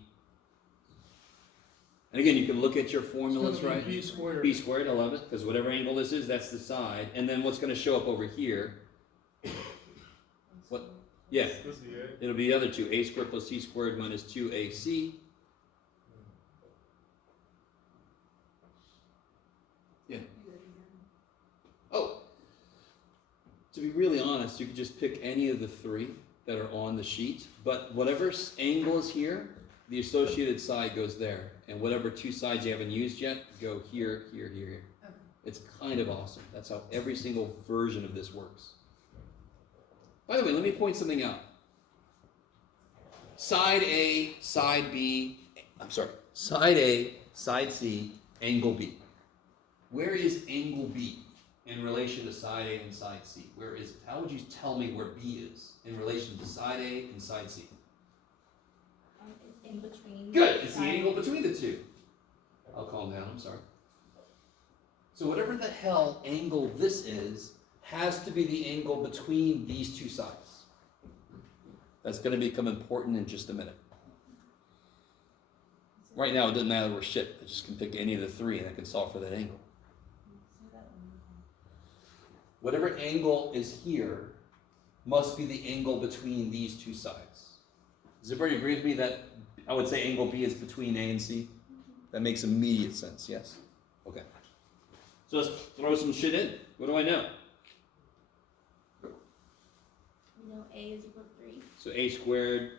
And again, you can look at your formulas, It's gonna right? be B squared. B squared, I love it, because whatever angle this is, that's the side. And then what's going to show up over here? What? Yeah, This is the A. it'll be the other two. A squared plus C squared minus 2AC. Yeah. Oh, to be really honest, you could just pick any of the three that are on the sheet, but whatever angle is here, the associated side goes there, and whatever two sides you haven't used yet go here, here, here, here. Okay. It's kind of awesome. That's how every single version of this works. By the way, let me point something out. Side A, side B, side A, side C, angle B. Where is angle B in relation to side A and side C? Where is it? How would you tell me where B is in relation to side A and side C? It's in between. Good, it's the side- angle between the two. I'll calm down, I'm sorry. So whatever the hell angle this is, has to be the angle between these two sides. That's going to become important in just a minute. Right now, it doesn't matter where shit. I just can pick any of the three and I can solve for that angle. Whatever angle is here must be the angle between these two sides. Does everybody agree with me that I would say angle B is between A and C? That makes immediate sense, yes? Okay. So let's throw some shit in. What do I know? You know, A is equal to 3. So A squared,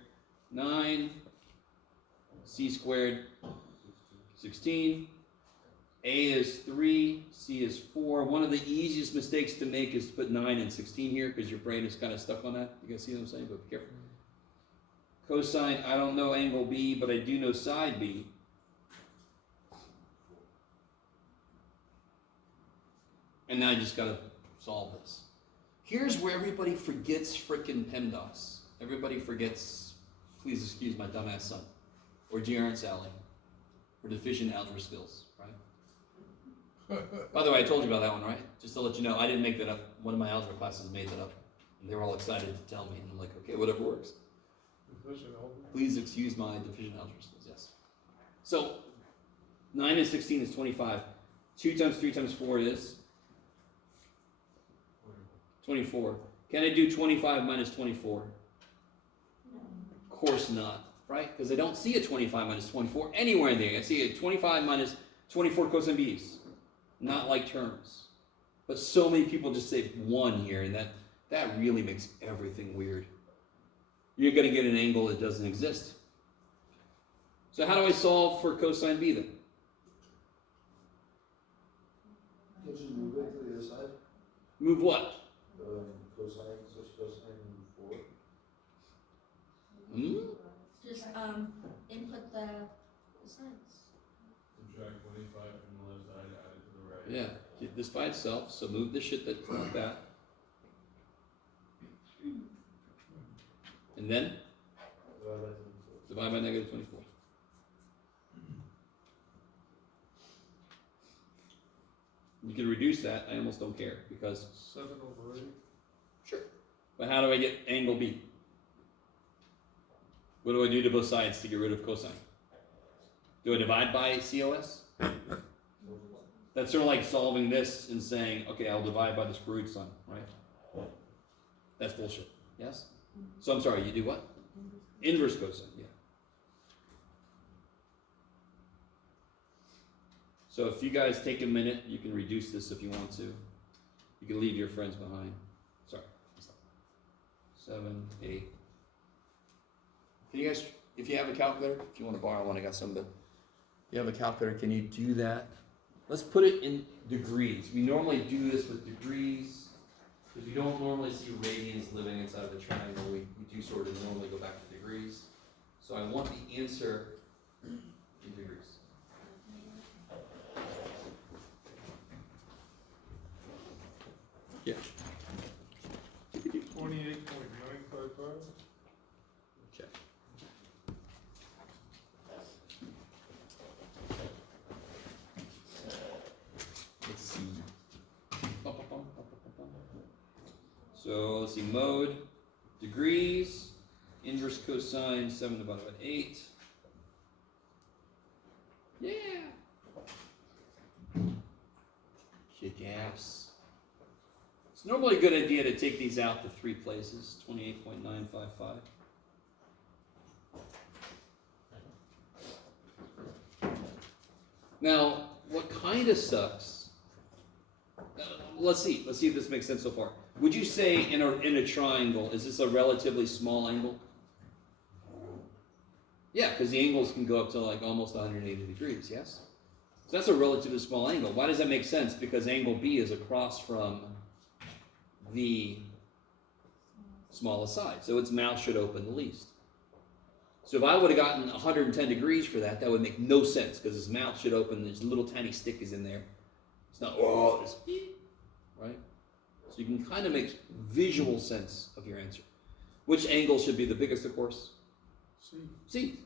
9. C squared, 16. A is 3, C is 4. One of the easiest mistakes to make is to put 9 and 16 here because your brain is kind of stuck on that. You guys see what I'm saying? But be careful. Cosine, I don't know angle B, but I do know side B. And now I just gotta solve this. Here's where everybody forgets frickin' PEMDAS. Everybody forgets, please excuse my dumbass son, or Dearance Alley, or deficient algebra skills, right? By the way, I told you about that one, right? Just to let you know, I didn't make that up. One of my algebra classes made that up. And they were all excited to tell me. And I'm like, okay, whatever works. Please excuse my deficient algebra skills, yes. So, 9 and 16 is 25. 2 times 3 times 4 is? 24. Can I do 25 minus 24? No. Of course not, right? Because I don't see a 25 minus 24 anywhere in there. I see a 25 minus 24 cosine B's. Not like terms. But so many people just say 1 here, and that really makes everything weird. You're going to get an angle that doesn't exist. So how do I solve for cosine B then? Just move it to the other side. Move what? Cosine, cosine 4. Hmm? Just input the cosines. Subtract 25 from the left side, add it to the right. Yeah, get this by itself, so move the shit that's not that. And then divide by negative 24. You can reduce that, I almost don't care, because 7 over 8. sure. But how do I get angle B? What do I do to both sides to get rid of cosine? Do I divide by COS? That's sort of like solving this and saying, okay, I'll divide by the square root sign, right? That's bullshit, yes? So I'm sorry, you do what? Inverse cosine, yeah. So if you guys take a minute, you can reduce this if you want to. You can leave your friends behind. Sorry. 7, 8. Can you guys, if you have a calculator, if you want to borrow one, I got some, but if you have a calculator, can you do that? Let's put it in degrees. We normally do this with degrees, because we don't normally see radians living inside of the triangle. We do sort of normally go back to degrees. So I want the answer in degrees. Yeah. 28.955. Okay. Let's see. So let's see, mode, degrees, inverse cosine 7 divided by 8. Yeah! Kick ass. It's normally a good idea to take these out to 3 places, 28.955. Now, what kind of sucks, let's see if this makes sense so far. Would you say in a triangle, is this a relatively small angle? Yeah, because the angles can go up to like almost 180 degrees, yes? So that's a relatively small angle. Why does that make sense? Because angle B is across from the smallest side. So its mouth should open the least. So if I would have gotten 110 degrees for that, that would make no sense because his mouth should open, this little tiny stick is in there. It's not, oh, this, right? So you can kind of make visual sense of your answer. Which angle should be the biggest, of course? C. C.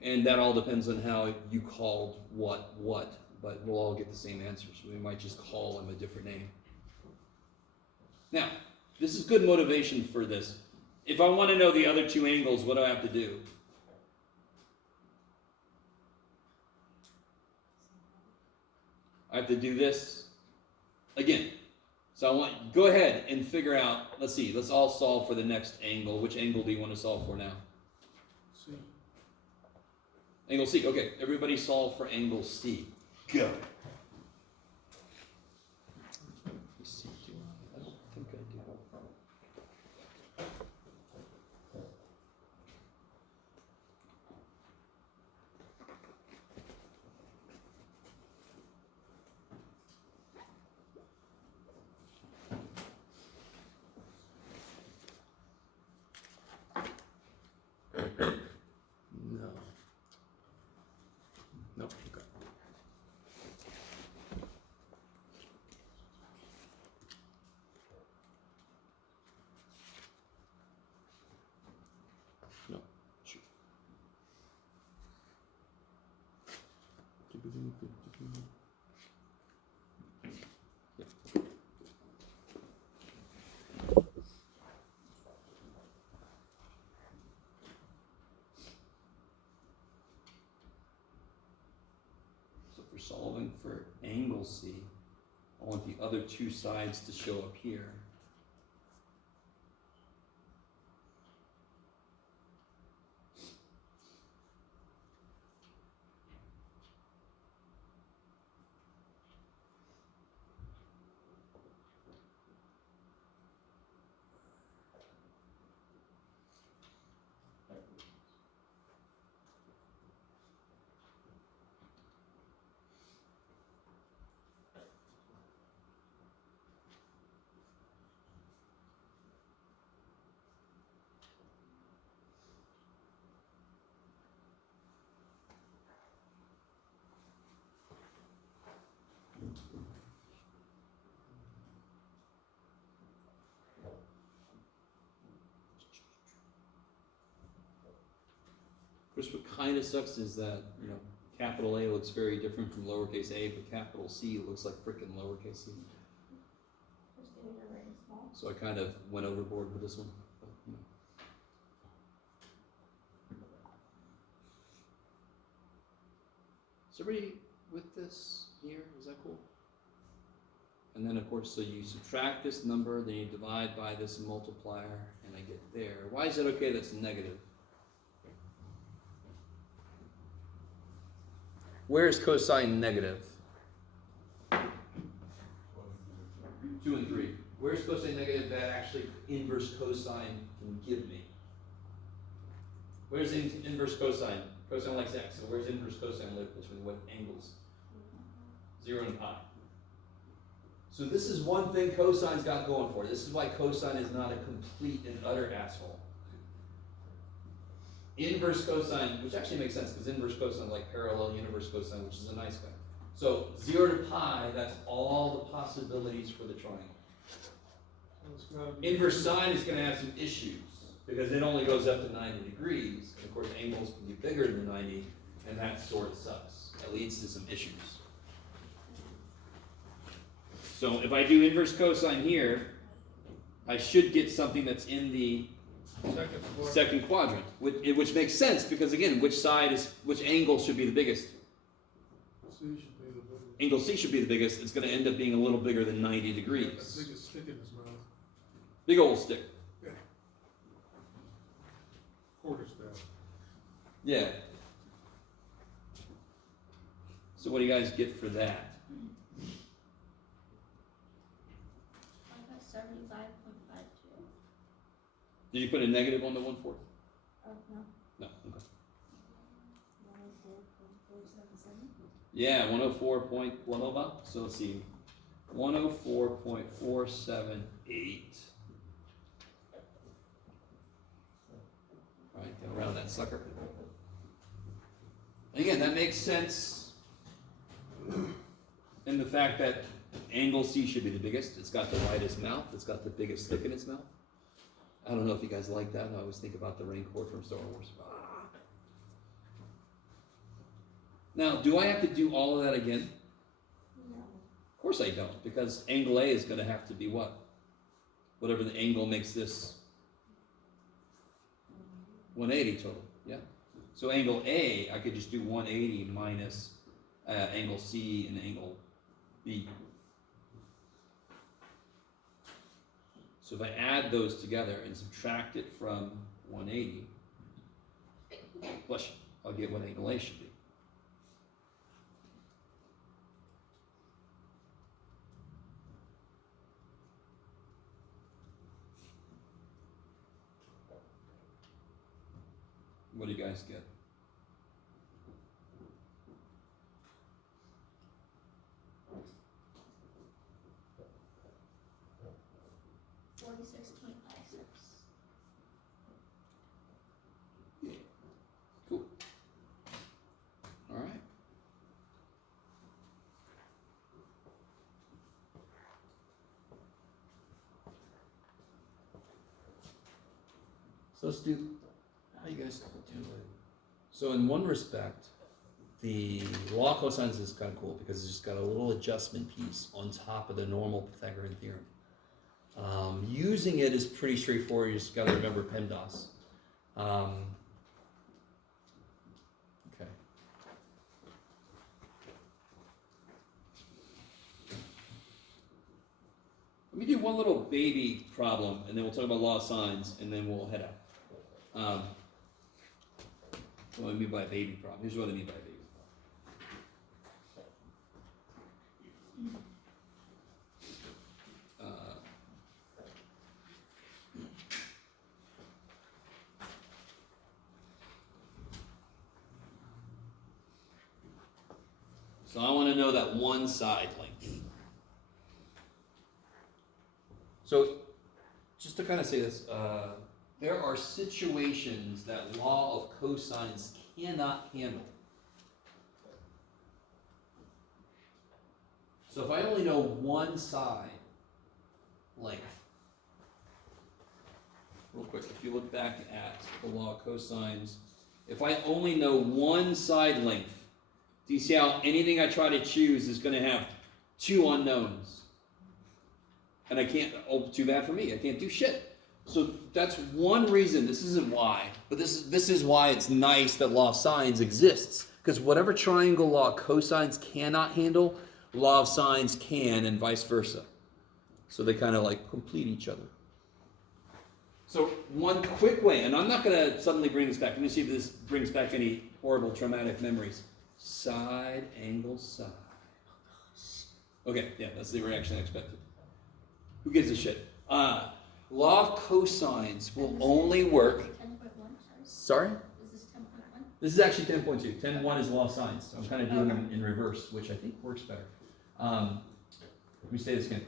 And that all depends on how you called what, but we'll all get the same answers. We might just call them a different name. Now, this is good motivation for this. If I want to know the other two angles, what do I have to do? I have to do this again. So I want, go ahead and figure out, let's see, let's all solve for the next angle. Which angle do you want to solve for now? C. Angle C. Okay, everybody solve for angle C. Go. Let me see. I don't think I do. No. Nope. Okay. No. Shoot. Yep. So for solving for angle C, I want the other two sides to show up here. Of course, what kind of sucks is that, you know, capital A looks very different from lowercase a, but capital C looks like frickin' lowercase c. Just do it very small. So I kind of went overboard with this one. But, you know. Is everybody with this here? Is that cool? And then, of course, so you subtract this number, then you divide by this multiplier, and I get there. Why is it okay that's negative? Where is cosine negative? 2 and 3. Where's cosine negative that actually inverse cosine can give me? Where's inverse cosine? Cosine likes x, so where's inverse cosine live between what angles? 0 and pi. So this is one thing cosine's got going for it. This is why cosine is not a complete and utter asshole. Inverse cosine, which actually makes sense because inverse cosine is like parallel universe cosine, which is a nice guy. So 0 to pi, that's all the possibilities for the triangle. It's gotta be- Inverse sine is going to have some issues because it only goes up to 90 degrees. And of course, angles can be bigger than 90, and that sort of sucks. That leads to some issues. So if I do inverse cosine here, I should get something that's in the Second floor. second quadrant, which makes sense because again, which angle should be the biggest? C should be the biggest. Angle C should be the biggest. It's going to end up being a little bigger than 90 The degrees. biggest stick in his mouth. Big old stick. Quarter staff. Yeah. So what do you guys get for that? I got 75.52. Did you put a negative on the 1/4? Oh, no. No. Okay. 104.477. Yeah, 104 point blah blah blah. So let's see, 104.478. All right, get around that sucker. And again, that makes sense in the fact that angle C should be the biggest. It's got the widest mouth. It's got the biggest stick in its mouth. I don't know if you guys like that. I always think about the Rancor from Star Wars. Now, do I have to do all of that again? No. Of course I don't, because angle A is going to have to be what? Whatever the angle makes this 180 total, yeah? So angle A, I could just do 180 minus angle C and angle B. So if I add those together and subtract it from 180, bless you, I'll get what angle A should be. What do you guys get? Cool. All right. So let's do. How you guys do it? So in one respect, the law of cosines is kind of cool because it's just got a little adjustment piece on top of the normal Pythagorean theorem. Using it is pretty straightforward. You just got to remember PEMDAS. Okay. Let me do one little baby problem, and then we'll talk about law of sines, and then we'll head out. What do I mean by a baby problem? Here's what I mean by a baby problem. So I want to know that one side length. So just to kind of say this, there are situations that law of cosines cannot handle. So if I only know one side length, real quick, if you look back at the law of cosines, if I only know one side length, do you see how anything I try to choose is going to have two unknowns? And I can't, oh, too bad for me, I can't do shit. So that's one reason, this isn't why, but this is why it's nice that law of sines exists. Because whatever triangle law of cosines cannot handle, law of sines can, and vice versa. So they kind of like complete each other. So one quick way, and I'm not going to suddenly bring this back. Let me see if this brings back any horrible traumatic memories. Side, angle, side. Okay, yeah, that's the reaction I expected. Who gives a shit? Law of cosines will only work. 10.1, Sorry? Is this 10.1? This is actually 10.2. 10.1 is law of sines. So I'm kind of doing them in reverse, which I think works better. Let me say this again.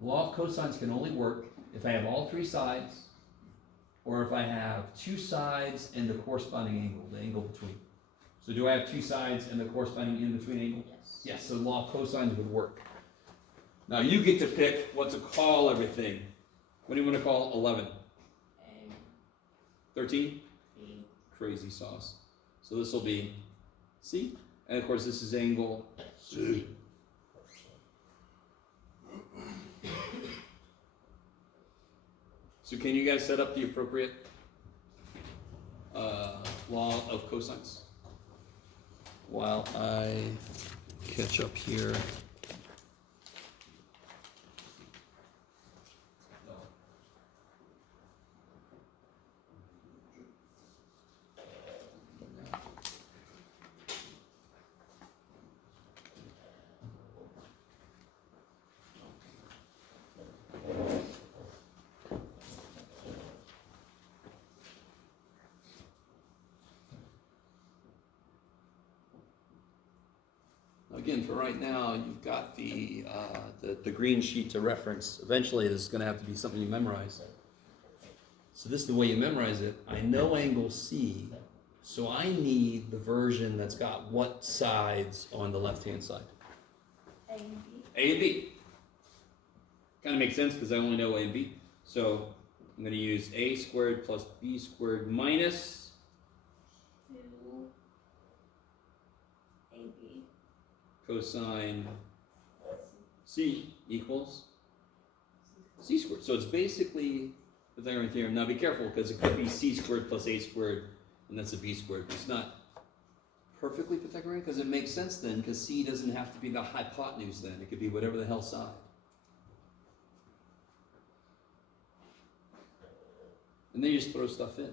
Law of cosines can only work if I have all three sides, or if I have two sides and the corresponding angle, the angle between. So do I have two sides and the corresponding in-between angle? Yes. Yes, so law of cosines would work. Now you get to pick what to call everything. What do you want to call 11? 13? Crazy sauce. So this will be C. And of course this is angle C. So can you guys set up the appropriate law of cosines? While I catch up here. Again, for right now, you've got the green sheet to reference. Eventually, this is going to have to be something you memorize. So this is the way you memorize it. I know angle C, so I need the version that's got what sides on the left-hand side? A and B. A and B. Kind of makes sense because I only know A and B. So I'm going to use A squared plus B squared minus 2AB. cosine C equals C squared. So it's basically Pythagorean theorem. Now be careful because it could be C squared plus A squared and that's a B squared. But it's not perfectly Pythagorean because it makes sense then because C doesn't have to be the hypotenuse then. It could be whatever the hell side. And then you just throw stuff in.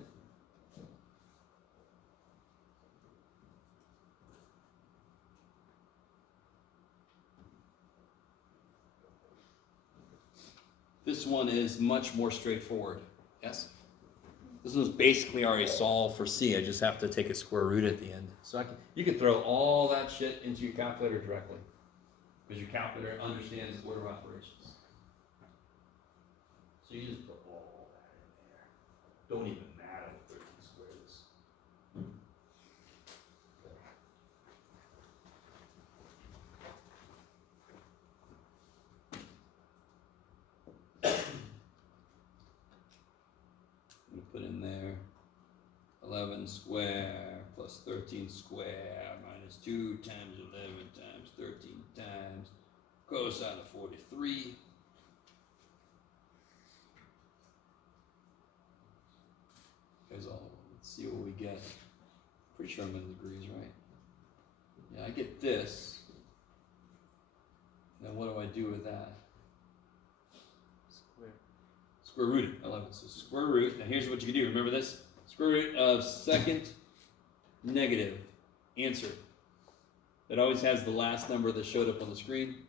This one is much more straightforward. Yes? This one's basically already solved for C. I just have to take a square root at the end. So you can throw all that shit into your calculator directly because your calculator understands order of operations. So you just put all that in there. Don't even matter what 13 squared is. I'm gonna put in there 11 square plus 13 square minus 2 times 11 times 13 times cosine of 43. Guys, let's see what we get. Pretty sure I'm in degrees, right? Yeah, I get this. Then what do I do with that? Square root of 11. So square root, now here's what you can do. Remember this? Square root of second negative answer. It always has the last number that showed up on the screen.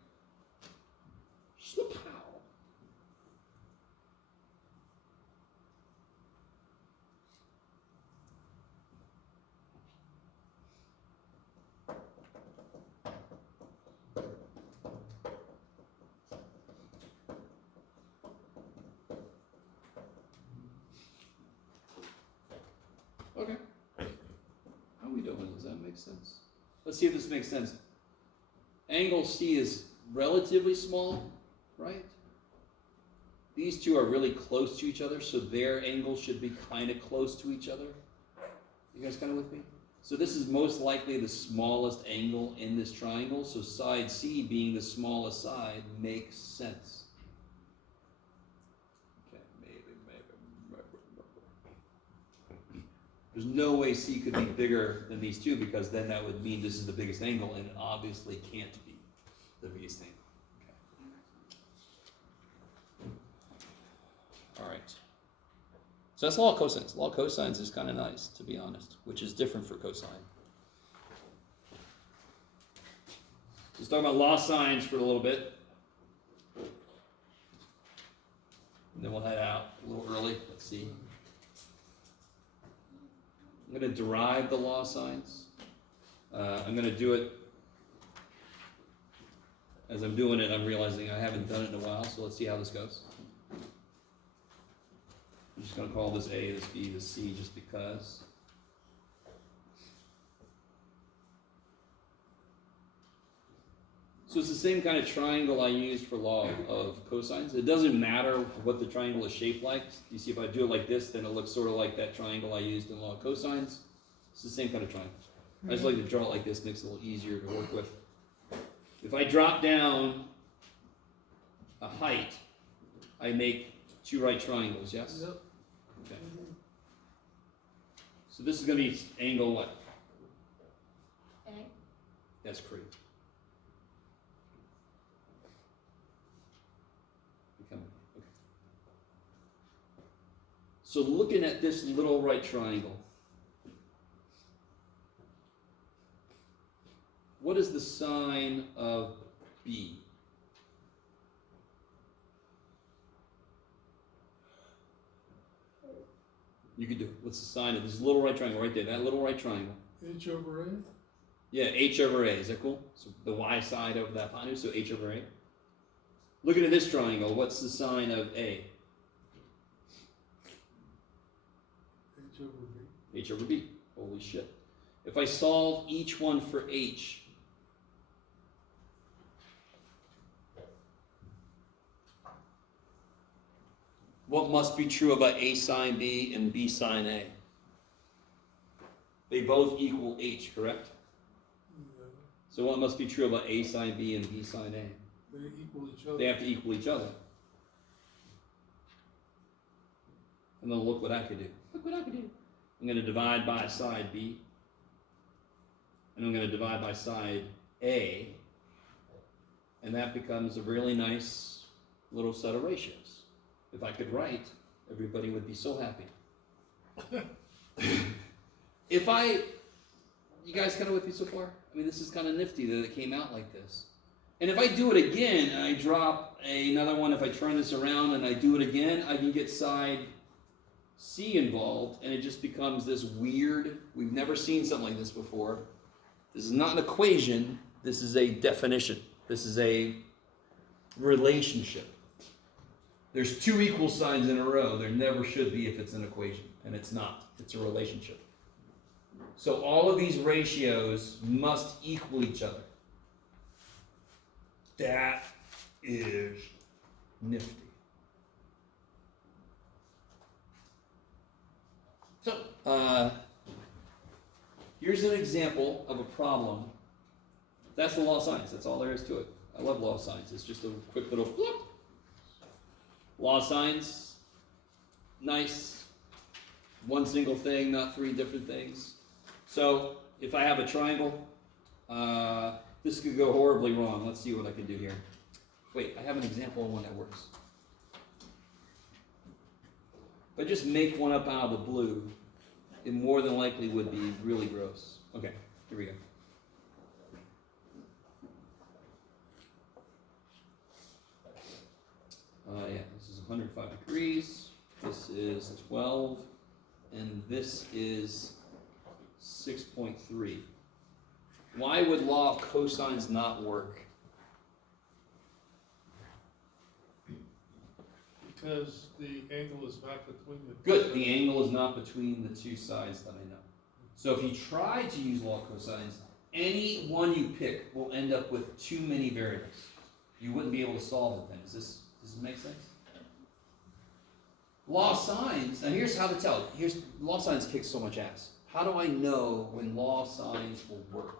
Schlupow. Okay. How are we doing? Does that make sense? Let's see if this makes sense. Angle C is relatively small, right? These two are really close to each other, so their angles should be kind of close to each other. You guys kind of with me? So this is most likely the smallest angle in this triangle, so side C being the smallest side makes sense. There's no way C could be bigger than these two because then that would mean this is the biggest angle and it obviously can't be the biggest angle. Okay. All right. So that's law of cosines. Law of cosines is kind of nice, to be honest, which is different for cosine. Let's talk about law signs for a little bit. And then we'll head out a little early. Let's see. I'm going to derive the law signs. I'm going to do it. As I'm doing it, I'm realizing I haven't done it in a while, so let's see how this goes. I'm just going to call this A, this B, this C, just because. So it's the same kind of triangle I use for law of cosines. It doesn't matter what the triangle is shaped like. You see, if I do it like this, then it looks sort of like that triangle I used in law of cosines. It's the same kind of triangle. I just like to draw it like this, makes it a little easier to work with. If I drop down a height, I make two right triangles, yes? Yep. Okay. So this is going to be angle what? A. That's correct. Okay. So looking at this little right triangle, what is the sine of B? You could do it. What's the sine of this little right triangle right there? That little right triangle. H over A? Yeah, H over A. Is that cool? So the y side of that hypotenuse, so H over A. Looking at this triangle, what's the sine of A? H over B. H over B. Holy shit. If I solve each one for H, what must be true about A sine B and B sine A? They both equal H, correct? Yeah. So what must be true about A sine B and B sine A? They equal each other. They have to equal each other. And then look what I could do. Look what I could do. I'm going to divide by side B. And I'm going to divide by side A. And that becomes a really nice little set of ratios. If I could write, everybody would be so happy. You guys kind of with me so far? I mean, this is kind of nifty that it came out like this. And if I do it again and I drop another one, if I turn this around and I do it again, I can get side C involved, and it just becomes this weird, we've never seen something like this before. This is not an equation, this is a definition. This is a relationship. There's two equal signs in a row. There never should be if it's an equation, and it's not. It's a relationship. So all of these ratios must equal each other. That is nifty. So, here's an example of a problem. That's the law of science. That's all there is to it. I love law of science. It's just a quick little flip. Law of science, nice. One single thing, not three different things. So, if I have a triangle, this could go horribly wrong. Let's see what I can do here. Wait, I have an example of one that works. If I just make one up out of the blue, it more than likely would be really gross. Okay, here we go. Yeah, this is 105 degrees. This is 12, and this is 6.3. Why would law of cosines not work? Because the angle is not between the. Good, the angle is not between the two sides that I know. So if you try to use law of cosines, any one you pick will end up with too many variables. You wouldn't be able to solve it then. Does this make sense? Law of sines, and here's how to tell. Law of sines kicks so much ass. How do I know when law of sines will work?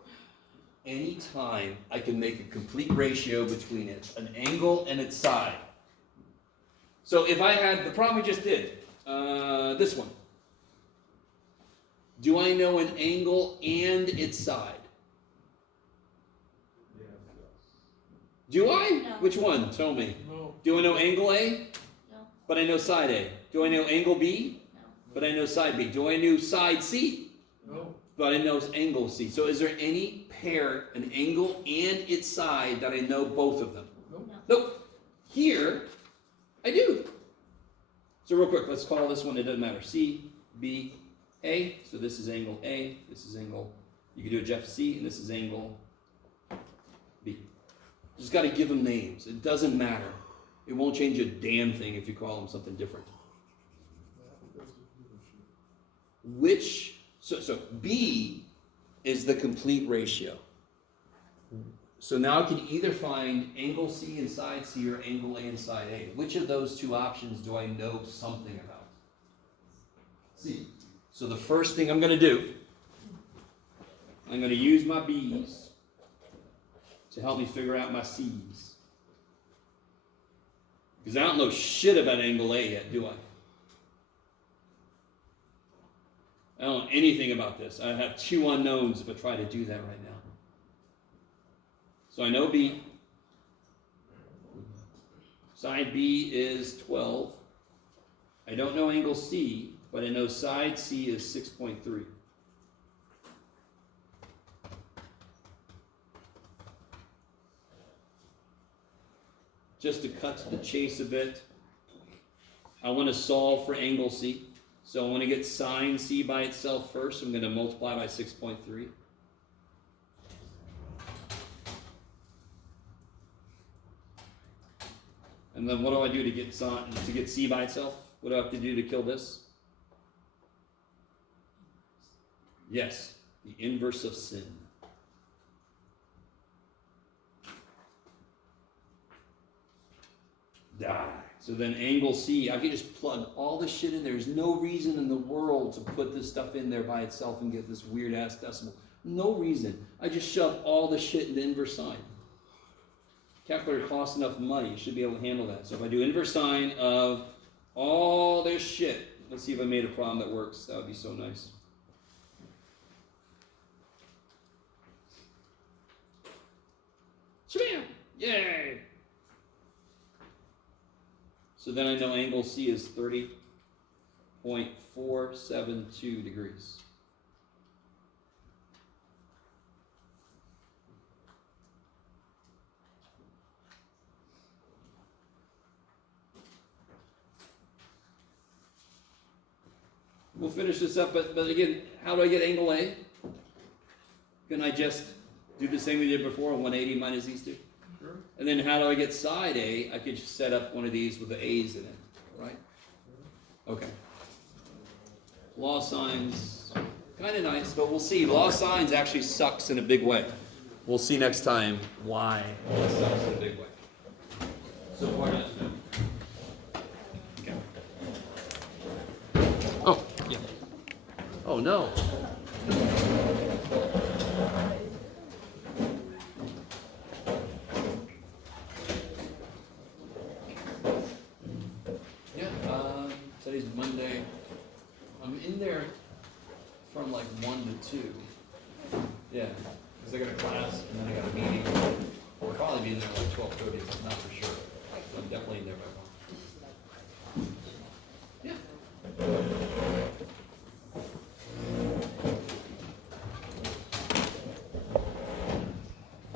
Anytime I can make a complete ratio between it, an angle and its side. So if I had the problem we just did, this one. Do I know an angle and its side? Do I? No. Which one? Tell me. No. Do I know angle A? No. But I know side A. Do I know angle B? No. But I know side B. Do I know side C? No. But I know angle C. So is there any pair, an angle and its side, that I know both of them? Nope. No. Nope. Here, I do. So real quick, let's call this one, it doesn't matter, C, B, A. So this is angle A, this is angle, you can do a Jeff C, and this is angle B. Just got to give them names. It doesn't matter. It won't change a damn thing if you call them something different. So B is the complete ratio. So now I can either find angle C and side C or angle A and side A. Which of those two options do I know something about? C. So the first thing I'm going to do, I'm going to use my B's to help me figure out my C's. Because I don't know shit about angle A yet, do I? I don't know anything about this. I have two unknowns if I try to do that right now. So I know B. Side B is 12. I don't know angle C, but I know side C is 6.3. Just to cut to the chase a bit, I want to solve for angle C. So I want to get sine C by itself first. I'm going to multiply by 6.3. And then what do I do to get C by itself? What do I have to do to kill this? Yes, the inverse of sin. Die. So then angle C, I can just plug all this shit in there. There's no reason in the world to put this stuff in there by itself and get this weird ass decimal. No reason. I just shove all the shit in the inverse sine. Calculator costs enough money. You should be able to handle that. So if I do inverse sine of all this shit, let's see if I made a problem that works. That would be so nice. Shabam! Yay! So then I know angle C is 30.472 degrees. We'll finish this up, but again, how do I get angle A? Can I just do the same we did before, 180 minus these two? Sure. And then how do I get side A? I could just set up one of these with the A's in it, right? Okay. Law of signs, kind of nice, but we'll see. Law of signs actually sucks in a big way. We'll see next time why it sucks in a big way. So far, not to know. Okay. Oh, yeah. Oh, no. Today's Monday. I'm in there from like 1 to 2. Yeah, because I got a class and then I got a meeting. I'll probably be in there like 12:30, but not for sure. So I'm definitely